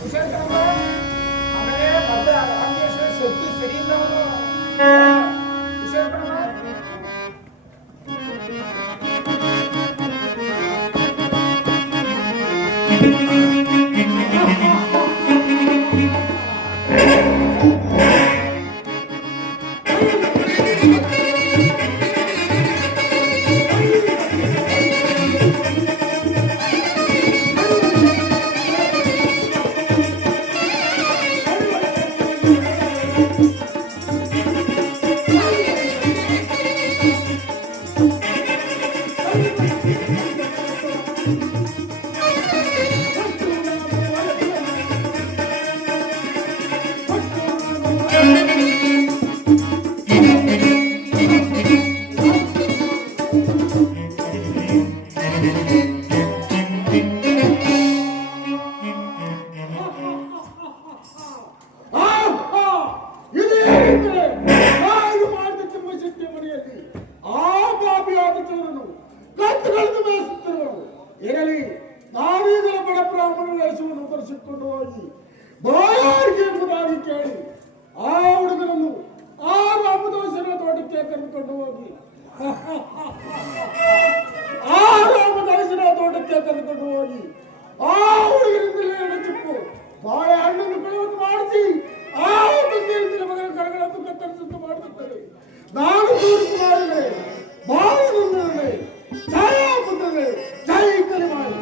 ಹುಷಾರ್ ಕಣಪ್ಪ. ಆಮೇಲೆ ಮತ್ತೆ ರಾಮದೇಶ್ವರ ಶಕ್ತಿ ಸರಿ ಇಲ್ಲ ಅವನು. ಹುಷಾರ್ ಕಣಮ್ಮ. ತರಿಸಿಕೊಂಡು ಹೋಗಿ ಬಾಯಾರಿಕೆ ಎಂಬುದಾಗಿ ಕೇಳಿ ಆ ಹುಡುಗನನ್ನು ಆ ರಾಮದಾಸನ ತೋಟಕ್ಕೆ ಕರೆದುಕೊಂಡು ಹೋಗಿ ಆ ರಾಮದಾಸನ ತೋಟಕ್ಕೆ ಕರೆದುಕೊಂಡು ಹೋಗಿ ಆ ಹುಡುಗರಿಂದಲೇ ಎಡಚಿಪ್ಪು ಬಾಳೆಹಣ್ಣನ್ನು ಬೆಳೆಯನ್ನು ಮಾಡಿಸಿ ಆ ತಂದೆಯಿಂದ ಮಗನ ಕರಗಳನ್ನು ಕತ್ತರಿಸುತ್ತ ಮಾಡುತ್ತಾರೆ. ನಾನು ಸೂರ್ಯಕುಮಾರನೇ ಬಾಳುವುದೇ ಛಾಯಾಪುತ್ರನೇ ಜೈ ಕಲಿಮಾಯಿ.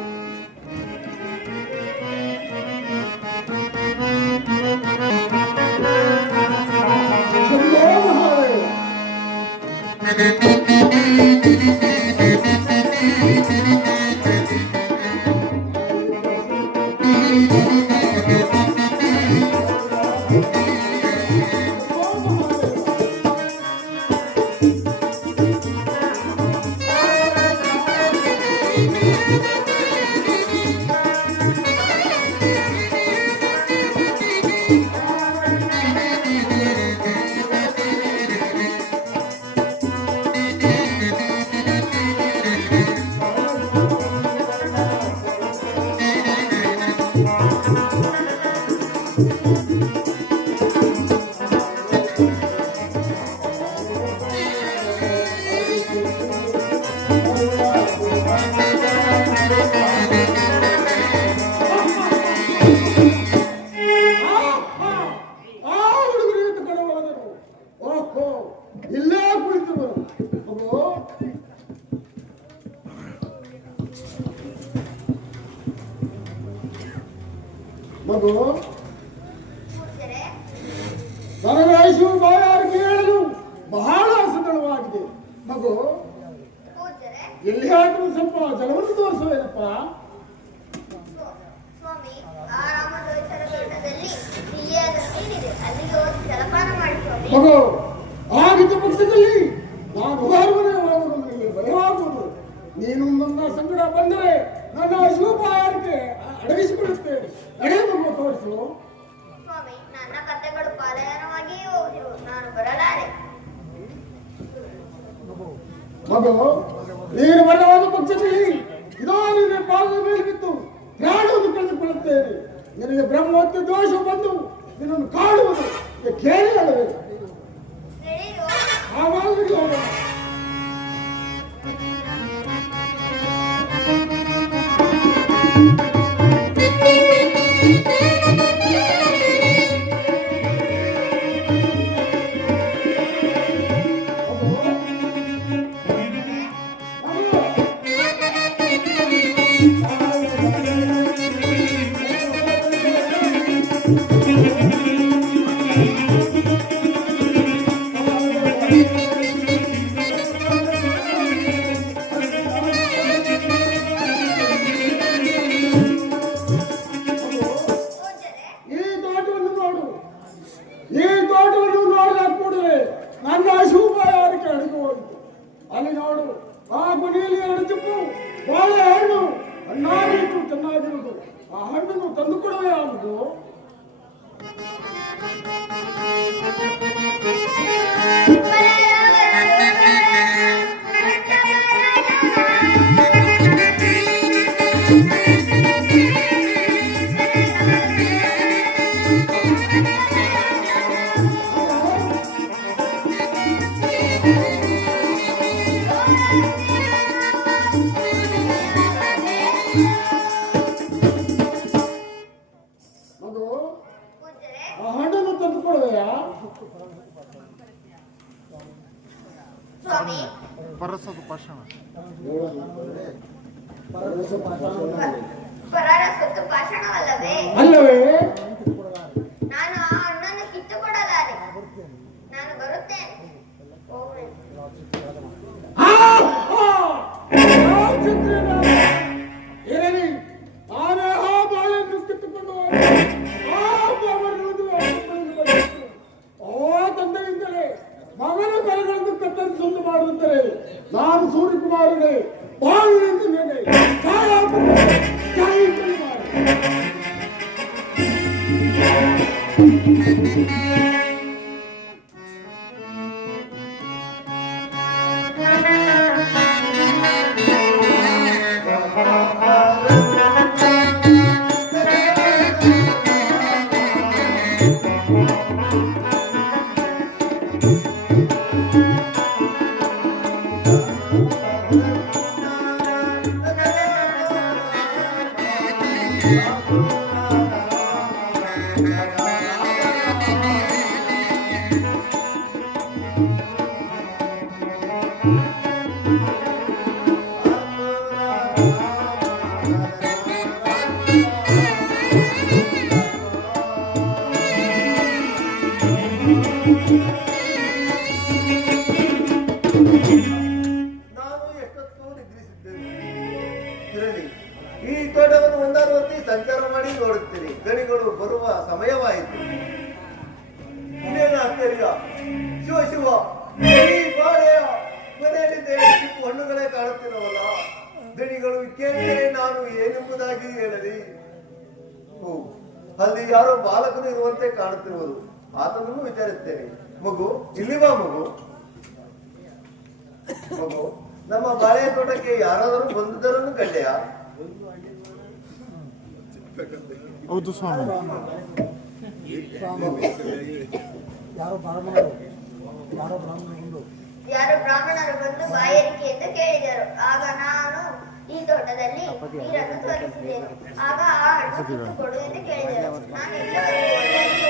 ಇಲ್ಲೇ ಕುಳಿತು ಮಗು ನನಗೆ ಐಶು ಬಾಯಾರಿಕೆ ಹೇಳಲು ಬಹಳ ಸದಳವಾಗಿದೆ. ಮಗು ಎಲ್ಲಿ ಆದರೂ ಸ್ವಲ್ಪ ಜಲವನ್ನು ತೋರಿಸುವೇನಪ್ಪ. ಸ್ವಾಮಿ, ಆ ರಾಮದೋಷರ ತೋಟದಲ್ಲಿ ಬಿಳಿಯಾದ ನೀರಿದೆ, ಅಲ್ಲಿಗೆ ಹೋಗಿ ಜಲಪಾನ ಮಾಡಿ ಸ್ವಾಮಿ. ಮಗು ಆಗಿದ್ದ ಪಕ್ಷದಲ್ಲಿ ನಾನು ಹೊರಮನೆ ಹೋಗಲು ನನಗೆ ಭಯವಾಗುವುದು. ನೀನು ನನ್ನ ಸಂಕಟ ಬಂದರೆ ನನ್ನ ಶಿವಪಾಯಕ್ಕೆ ಅಡಗಿಸಿಕೊಳ್ಳುತ್ತೇನೆ. ನಡೆ ಮಗು ತೋರಿಸು. ಸ್ವಾಮಿ, ನನ್ನ ಕಥೆಗಳು ಪಾರಾಯಣವಾಗಿಯೇ ಹೋಗಿರು, ನಾನು ಬರಲಾರೆ. ಮಗು ನೀನು ಬರವಾದ ಪಕ್ಷದಲ್ಲಿ ಇದೋ ನಿನ್ನ ಪಾದದ ಮೇಲೆ ಬಿತ್ತು ಪ್ರಾಣವನ್ನು ಕಳೆದುಕೊಳ್ಳುತ್ತೇನೆ. ನಿನಗೆ ಬ್ರಹ್ಮತ್ವ ದೋಷ ಬಂದು ನಿನ್ನನ್ನು ಕಾಡುವುದು ಕೇಳಿ ಹೇಳಬೇಕು. ನಡೆಯೋ ಆವಾಗ ಹೋಗೋಣ. ಈ ತೋಟವನ್ನು ನೋಡಿದ ಕೂಡಲೇ ನನ್ನ ಶಿವಪಾಯಕ್ಕೆ ಅಡಗಿ ಹೋಯಿತು. ಅಲ್ಲಿ ನೋಡು, ಆ ಕೊನೆಯಲ್ಲಿ 2 ಚಿಪ್ಪು ಬಾಳೆ ಹಣ್ಣು ಹಣ್ಣಾಗಿತ್ತು, ಚೆನ್ನಾಗಿರುವುದು. ಆ ಹಣ್ಣನ್ನು ತಂದು ಕೊಡುವೆ ಆಗುದು. ಮಗು ಆ ಹಣ್ಣನ್ನು ತಂದು ಕೊಡುವೆಯಾ? ಸ್ವಾಮಿ, ಪರರ ಸೊತ್ತು ಭಾಷಣವಲ್ಲವೇ? ಅಲ್ಲವೇ? ನಾನು ಆ ಹಣ್ಣನ್ನು ಕಿತ್ತುಕೊಡಲಾರೆ. ನಾನು ಬರುತ್ತೇನೆ. ಹೋಗುವೆ. ಇರಲಿ, ನಾನೇ ಆ ಬಾಳೆಯನ್ನು ಕಿತ್ತುಕೊಂಡು ತಂದೆಯಿಂದಲೇ ಮಗನ ಕರಗಳನ್ನು ಕತ್ತರಿಸಲು ಮಾಡುತ್ತಾರೆ. ನಾನು ಸೂರ್ಯಕುಮಾರನೇ ಬಾಳಿನಿಂದ ಮೇಲೆ ನೋಡುತ್ತೇನೆ, ಗಣಿಗಳು ಬರುವ ಸಮಯವಾಯಿತು. ಇನ್ನೇನು ಆಶ್ಚರ್ಯ, ಶಿವ ಶಿವ, ಈ ಬಾಳೆಯ ಮನೆಯಲ್ಲಿ ಚಿಕ್ಕ ಹಣ್ಣುಗಳೇ ಕಾಣುತ್ತಿರವಲ್ಲ. ದಣಿಗಳು ಕೇಳಿದರೆ ನಾನು ಏನೆಂಬುದಾಗಿ ಹೇಳಲಿ? ಅಲ್ಲಿ ಯಾರೋ ಬಾಲಕನು ಇರುವಂತೆ ಕಾಣುತ್ತಿರುವುದು. ಆತನನ್ನು ವಿಚಾರಿಸ್ತೇನೆ. ಮಗು, ಇಲ್ಲಿ ಬಾ ಮಗು. ಮಗು, ನಮ್ಮ ಬಾಳೆಯ ತೋಟಕ್ಕೆ ಯಾರಾದರೂ ಬಂದಿದ್ದರನ್ನು ಕಂಡೆಯ? ಹೌದು ಸ್ವಾಮಿ. ಯಾರೋ ಬ್ರಾಹ್ಮಣರು ಬಂದು ಬಾಯಾರಿಕೆ ಎಂದು ಕೇಳಿದರು. ಆಗ ನಾನು ಈ ತೋಟದಲ್ಲಿ ನೀರನ್ನು ತೋರಿಸಿದ್ದೇನೆ. ಆಗ ಆ ಹಣ್ಣು ಕಿತ್ತು ಕೊಡು ಎಂದು ಕೇಳಿದರು. ನಾನು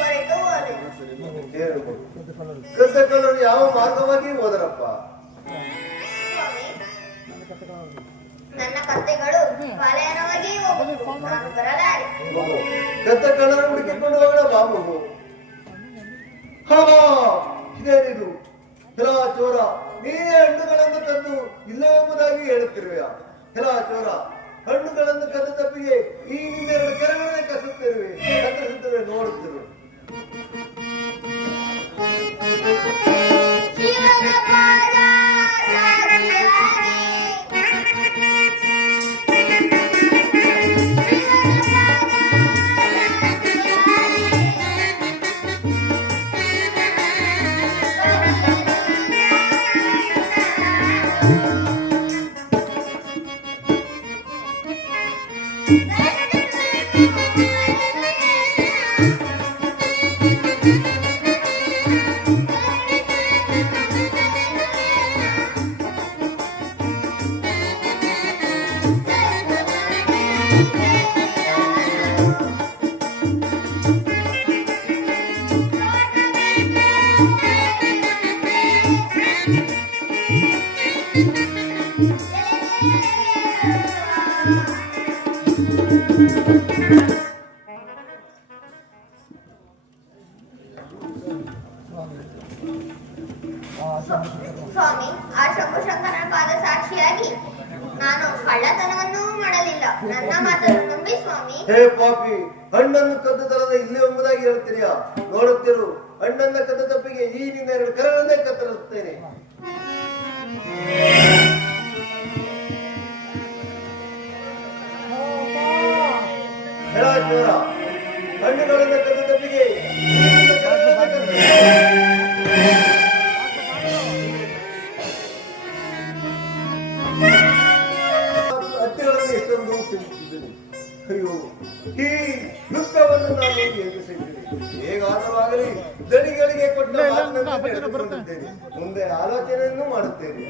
ಹೊರಟು ಹೋದೆ. ಕದ್ದಕಳ್ಳರು ಯಾವ ಮಾರ್ಗವಾಗಿ ಹೋದರಪ್ಪ? ಸ್ವಾಮಿ, ನನ್ನ ಕತ್ತೆಗಳು ಪಾಲಯನವಾಗಿ ಹೋಗುವುದು. ನಾನು ಬರಲಾರೆ. ಕದ್ದಕಳ್ಳರು ಹುಡುಕಿಕೊಂಡು ಹೋಗೋಣ ಬಾ ಮಗು. ಹಾ, ಇದೇನಿದು? ಹೆಲಾ ಚೋರ, ನೀನೇ ಹಣ್ಣುಗಳನ್ನು ಕದ್ದು ಇಲ್ಲ ಎಂಬುದಾಗಿ ಹೇಳುತ್ತಿರುವೆಯಾ? ಹೆಲಾ ಚೋರ, ಹಣ್ಣುಗಳನ್ನು ಕದ್ದ ತಪ್ಪಿಗೆ ಈ ನಿನ್ನೆರಡು ಕೆರೆಗಳನ್ನೇ ಕತ್ತರಿಸುತ್ತಿರುವೆ ನೋಡುತ್ತಿರುವೆ. ಸ್ವಾಮಿ, ಆ ಶಂಭುಶಂಕರನ ಪಾದ ಸಾಕ್ಷಿಯಾಗಿ ನಾನು ಕಳ್ಳತನವನ್ನೂ ಮಾಡಲಿಲ್ಲ. ನನ್ನ ಮಾತನ್ನು ನಂಬಿ ಸ್ವಾಮಿ. ಹೇ ಪಾಪಿ, ಹಣ್ಣನ್ನು ಕದ್ದು ತರದ ಇಲ್ಲಿ ಎಂಬುದಾಗಿ ಹೇಳ್ತೀರಿಯಾ? ನೋಡುತ್ತಿರು, ಹಣ್ಣನ್ನ ಕದ್ದ ತಪ್ಪಿಗೆ ಈ ನಿನ್ನೆರಡು ಕರಳನ್ನೇ ಕತ್ತರಿಸುತ್ತೇನೆ. ಚೋರ, ಹಣ್ಣುಗಳನ್ನು ಕದ್ದ ತಪ್ಪಿಗೆ ಹತ್ತಿರದಲ್ಲಿ ಎಷ್ಟೊಂದು ಸಿಗುತ್ತಿದ್ದೇನೆ. ಅಯ್ಯೋ, ಈ ದುಃಖವನ್ನು ನಾನು ಎದುರಿಸಿದ್ದೇನೆ. ಹೇಗಾದರೂ ಆಗಲಿ ದಣಿಗಳಿಗೆ ಕೊಟ್ಟ ಮಾತಿನಂತೆ ನಡೆದುಕೊಂಡಿದ್ದೇನೆ. ಮುಂದೆ ಆಲೋಚನೆಯನ್ನು ಮಾಡುತ್ತೇನೆ.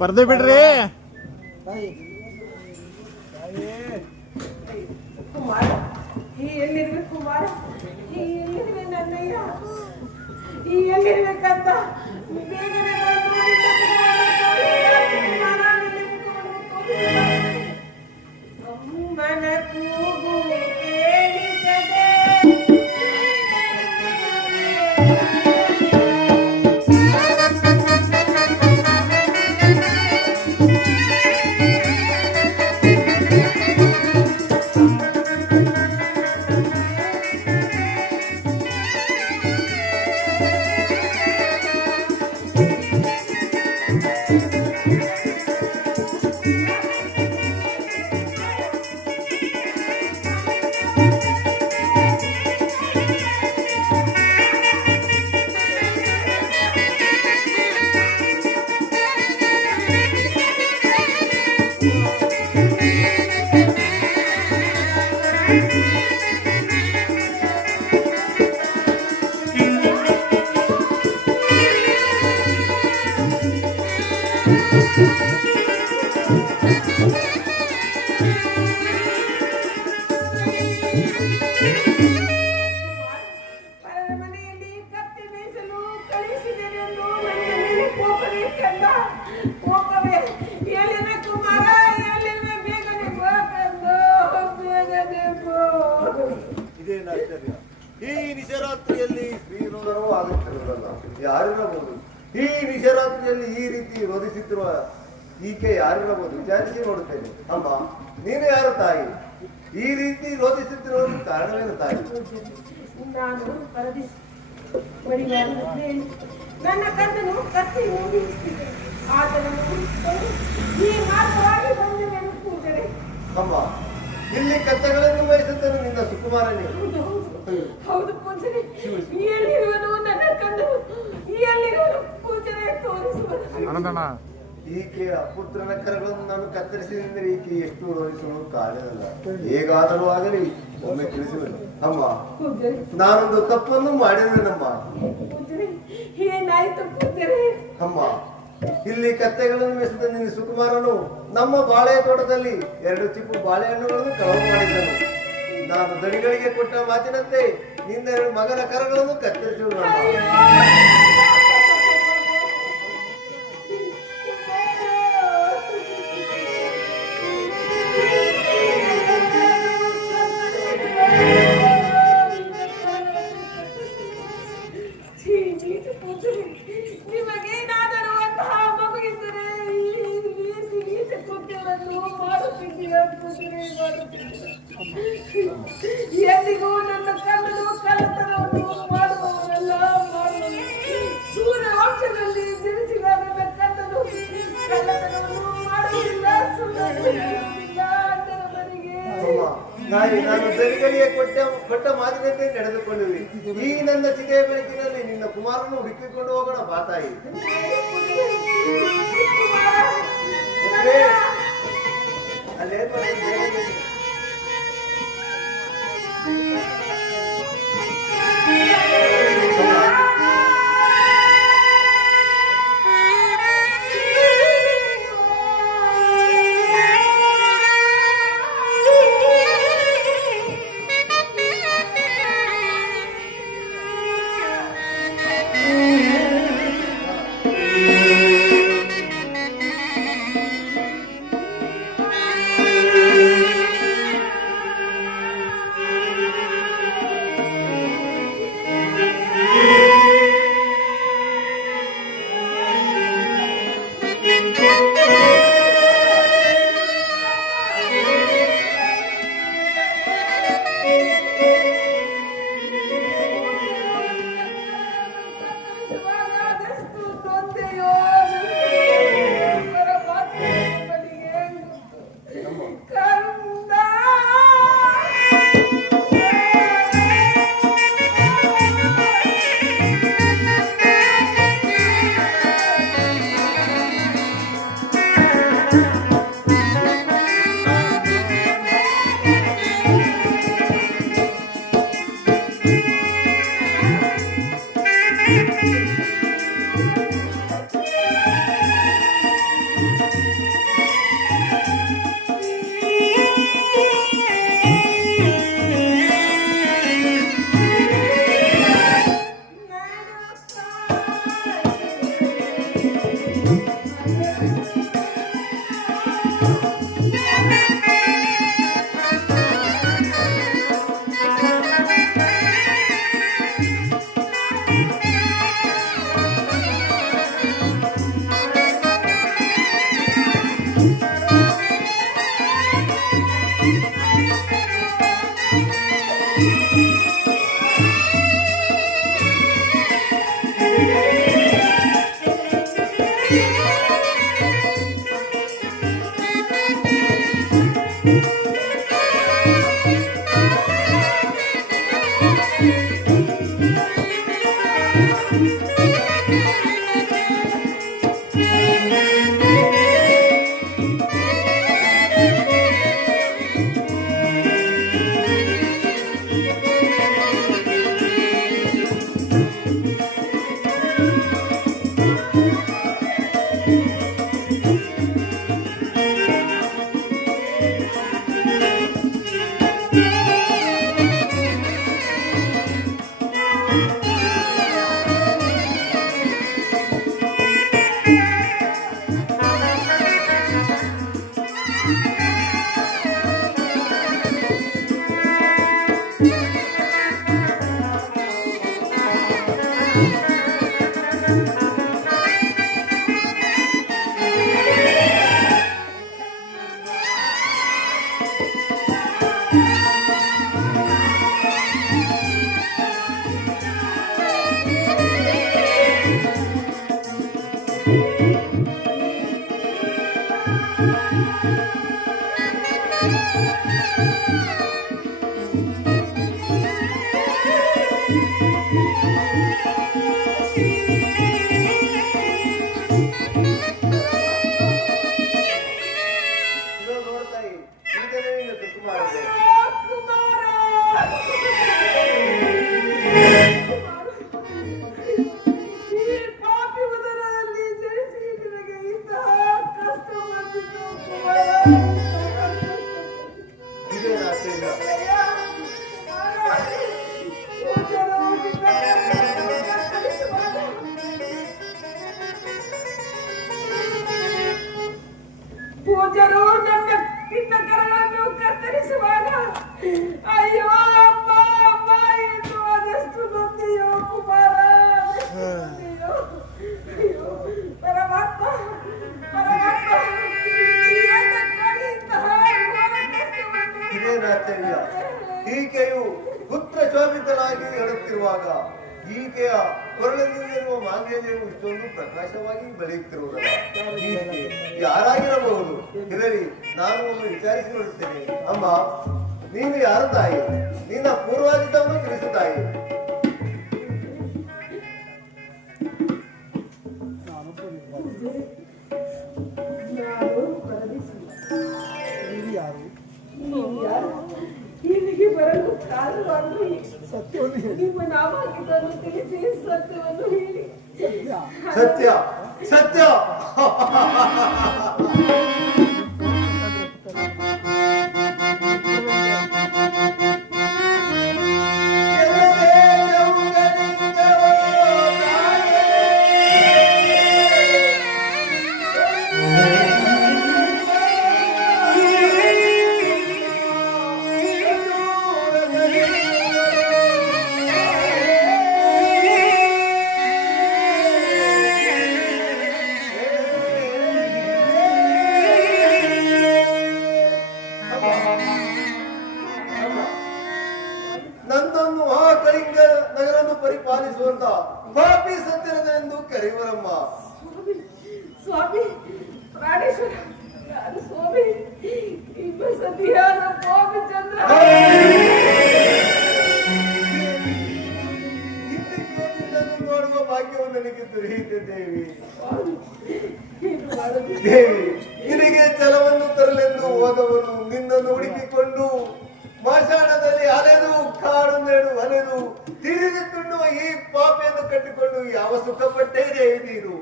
ಪರ್ದೆ ಬಿಡ್ರಿ. ಕುಮಾರ ಈ ಎಲ್ಲಿರ್ಬೇಕು ಕುಮಾರ, ಈ ಎಲ್ಲಿರ್ವೆ ನನ್ನಯ್ಯ, ಈ ಎಲ್ಲಿರ್ಬೇಕಂತ ಬೇಗನೆ ಅಮ್ಮನ ಕೂಗು ಕೇಳಿಸದೆ ಮನೆಯಲ್ಲಿ ಕತ್ತಿ ಬೀಸಲು ಕಳಿಸಿದೆನೆಂದು ನನ್ನ ಮೇಲೆ ಕೋಪವೇ ಕಂದ, ಕೋಪವೇ. ಎಲ್ಲಿನ ಕುಮಾರ, ಎಲ್ಲಿನ ಬೇಗನೆ ಬಾ ಕಂದ, ಬೇಗನೆ ಬಾ. ಇದೇನು ಆಶ್ಚರ್ಯ, ಈ ನಿಶರಾತ್ರಿಯಲ್ಲಿ ಶ್ರೀರೋಧನವೂ ಆಗುತ್ತಿರುವುದಲ್ಲ, ಯಾರಿರಬಹುದು? ಈ ನಿಶರಾತ್ರಿಯಲ್ಲಿ ಈ ರೀತಿ ರೋಧಿಸುತ್ತಿರುವ ಈಕೆ ಯಾರಿರಬಹುದು? ವಿಚಾರಿಸಿ ನೋಡುತ್ತೇನೆ. ಅಮ್ಮ, ನೀನು ಯಾರು ತಾಯಿ? ಈ ರೀತಿ ರೋಧಿಸುತ್ತಿರುವ ಕಾರಣವೇನು ತಾಯಿ? ನಾನು ಪರದೇಶಿ ಮಡಿವಾಳದಲ್ಲಿ ನನ್ನ ಕಂದನು ಕತ್ತಿ ಊದಿಸುತ್ತಿದ್ದೆ. ಆತನನ್ನು ಹುಡುಕಿಕೊಂಡು ಈ ಮಾರ್ಗವಾಗಿ ಬಂದೆನೆಂದು ಕೂದರೆ. ಅಮ್ಮ, ಇಲ್ಲಿ ಕತ್ತಗಳನ್ನು ಬಯಸುತ್ತೇನೆ ನಿನ್ನ ಸುಕುಮಾರನೇ. ಹೌದು ಪೂಜನೆ, ಎಲ್ಲಿರುವನು ನನ್ನ ಕಂದನು, ಎಲ್ಲಿರುವನು ಪೂಜನೆ ತೋರಿಸುವನು. ಆನಂದಣ್ಣ, ಈಕೆಯ ಪುತ್ರನ ಕರಗಳನ್ನು ನಾನು ಕತ್ತರಿಸಿದರೆ ಈಕೆ ಎಷ್ಟು ರೋಧಿಸುವುದು ಕಾರಣವಲ್ಲ. ಹೇಗಾದರೂ ಆಗಲಿ ಒಮ್ಮೆ ತಿಳಿಸುವೆನು. ಅಮ್ಮ, ಪೂಜನೆ, ನಾನೊಂದು ತಪ್ಪನ್ನು ಮಾಡಿದೆನಮ್ಮ. ಪೂಜನೆ, ಏನಾಯ್ತು ಪೂಜನೆ? ಅಮ್ಮ, ಇಲ್ಲಿ ಕತ್ತೆಗಳನ್ನು ಮೆಸಿದ ನಿನ್ನ ಸುಕುಮಾರನು ನಮ್ಮ ಬಾಳೆ ತೋಟದಲ್ಲಿ 2 ಚಿಪ್ಪು ಬಾಳೆಹಣ್ಣುಗಳನ್ನು ಕಳವು ಮಾಡಿದ್ದನು. ನಾನು ದಣಿಗಳಿಗೆ ಕೊಟ್ಟ ಮಾತಿನಂತೆ ನಿನ್ನ 2 ಮಗನ ಕರಗಳನ್ನು ಕತ್ತರಿಸಿದನು. ನಿಮಗೇನಾದರೂ ಅಂತಹ ಮಗುವಿದ್ದರೆ ಈ ಕೃತ್ಯವನ್ನು ಮಾಡುತ್ತಿದ್ದೀಯ ಪೂಜನೆ, ಮಾಡುತ್ತಿದ್ದೀಯ. ಎಂದಿಗೂ ನನ್ನ ಕಣ್ಣು ಕಳ್ಳತನವನ್ನು ಮಾಡುವವರಲ್ಲ, ಮಾಡುವ ಸೂರ್ಯ ವಂಶದಲ್ಲಿ ಜನಿಸಿದ ನನ್ನ ಕಣ್ಣನು ಕಳ್ಳತನವನ್ನು ಮಾಡುವುದಿಲ್ಲ, ಸುಳ್ಳನ್ನು ಹೇಳುವುದಿಲ್ಲ ಅಂದರವರಿಗೆ. ನಾನು ದಣಿಗಳಿಗೆ ಕೊಟ್ಟ ಮಾತಿನಂತೆ ನಡೆದುಕೊಳ್ಳುವೆ. ಈ ನನ್ನ ಚಿತೆಯ ಬೆಳಕಿನಲ್ಲಿ ನಿನ್ನ ಕುಮಾರನು ಹುಡುಕಿಕೊಂಡು ಹೋಗೋಣ ಬಾ ತಾಯಿ. ಅಲ್ಲೇನ್ ಮಾಡಿದ್ರೆ ಪೂಜರು ನನ್ನ ಕಿನ್ನ ಕರಗಳನ್ನು ಕತ್ತರಿಸುವಾಗ ಅಯ್ಯೋ ಅಮ್ಮ ಅಮ್ಮ ಎಂದು ಅದೆಷ್ಟು ನೊಂದೆಯೋ ಕುಮಾರ, ಅಯ್ಯೋ ಪರಮಾತ್ಮ ಪರಮಾತ್ಮ ಏತಕ್ಕಾಗಿ ಇಂತಹ ಘೋರ ಕಷ್ಟವನ್ನು ಇದೇನಾಶ್ಚರ್ಯ, ಈಕೆಯು ಪುತ್ರ ಶೋಭಿತನಾಗಿ ಹೇಳುತ್ತಿರುವಾಗ ಈಕೆಯ ಕೊರಳಲ್ಲಿರುವ ಮಾಂಗಲ್ಯವು ಇಷ್ಟೊಂದು ಪ್ರಕಾಶವಾಗಿ ಬೆಳೆಯುತ್ತಿರುವುದಲ್ಲ, ಈಕೆ ಯಾರಾಗಿರಬಹುದು? ಇರಲಿ, ನಾನು ಒಮ್ಮೆ ವಿಚಾರಿಸಿಕೊಳ್ಳುತ್ತೇನೆ. ಅಮ್ಮ, ನೀನು ಯಾರು ತಾಯಿ? ನಿನ್ನ ಪೂರ್ವಾಜಿತವನ್ನು ತಿಳಿಸು ತಾಯಿ. ಇಲ್ಲಿಗೆ ಬರಲು ಕಾರಣವಾಗಿ ನಿಮ್ಮ ನಾಮಾಂಕಿತವನ್ನು ತಿಳಿಸಿ ಸತ್ಯವನ್ನು ಹೇಳಿ. ಸತ್ಯ ಸತ್ಯ ನನ್ನನ್ನು ಆ ಕಳಿಂಗ ನಗರನ್ನು ಪರಿಪಾಲಿಸುವಂತ ಪಾಪಿ ಸತ್ಯನೆಂದು ಕರೆಯುವರಮ್ಮ. ಸ್ವಾಮಿ ಪ್ರಾಣೇಶ್ವರ, ನಾನು ಸ್ವಾಮಿ ನಿಮ್ಮ ಸತಿಯಾದ ಸ್ವಾಮಿ ಚಂದ್ರ. ನಿನ್ನನ್ನು ನೋಡುವ ಭಾಗ್ಯವು ನನಗೆ ದೊರೆಯಿತೆ ದೇವಿ. ಏನು ದೇವಿ, ನಿನಗೆ ಛಲವನ್ನು ತರಲೆಂದು ಹೋದವನು ನಿನ್ನನ್ನು ಹುಡುಕಿಕೊಂಡು ಮಾಷಾಣದಲ್ಲಿ ಅಲೆದು ಕಾಡು ನೆಡು ಅಲೆದು ತಿಳಿದು ತುಂಡುವ ಈ ಪಾಪಿಯನ್ನು ಕಟ್ಟಿಕೊಂಡು ಯಾವ ಸುಖಪಟ್ಟೇ ದೇವಿ ನೀನು?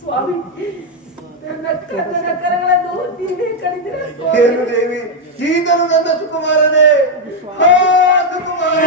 ಸ್ವಾಮಿ ನನ್ನ ಕರಗಳನ್ನು ನೀವೇ ಕಡಿದಿರ ಏನು ದೇವಿ, ಈಗಲೂ ನನ್ನ ಸುಕುಮಾರನೇ, ಆ ಸುಕುಮಾರ.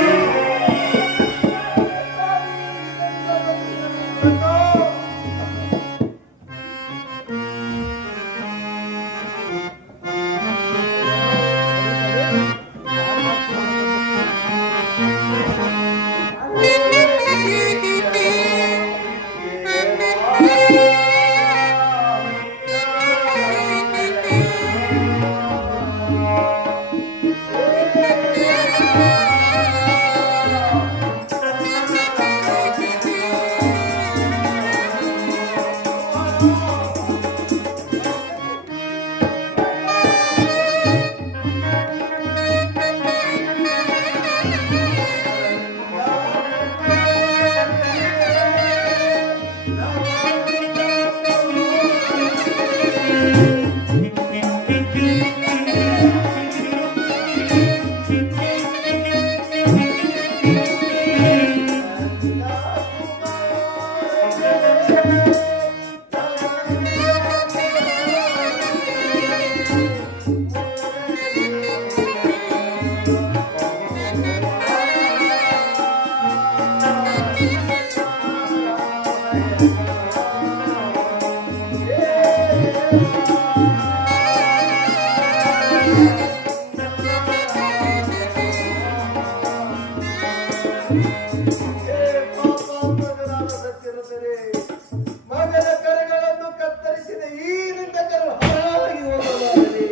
ಮಗನ ಕರಗಳನ್ನು ಕತ್ತರಿಸಿದ ಈ ನಿನ್ನ ಕರು ಹಾಳಾಗಿ ಹೋಗಲಾರದೆ.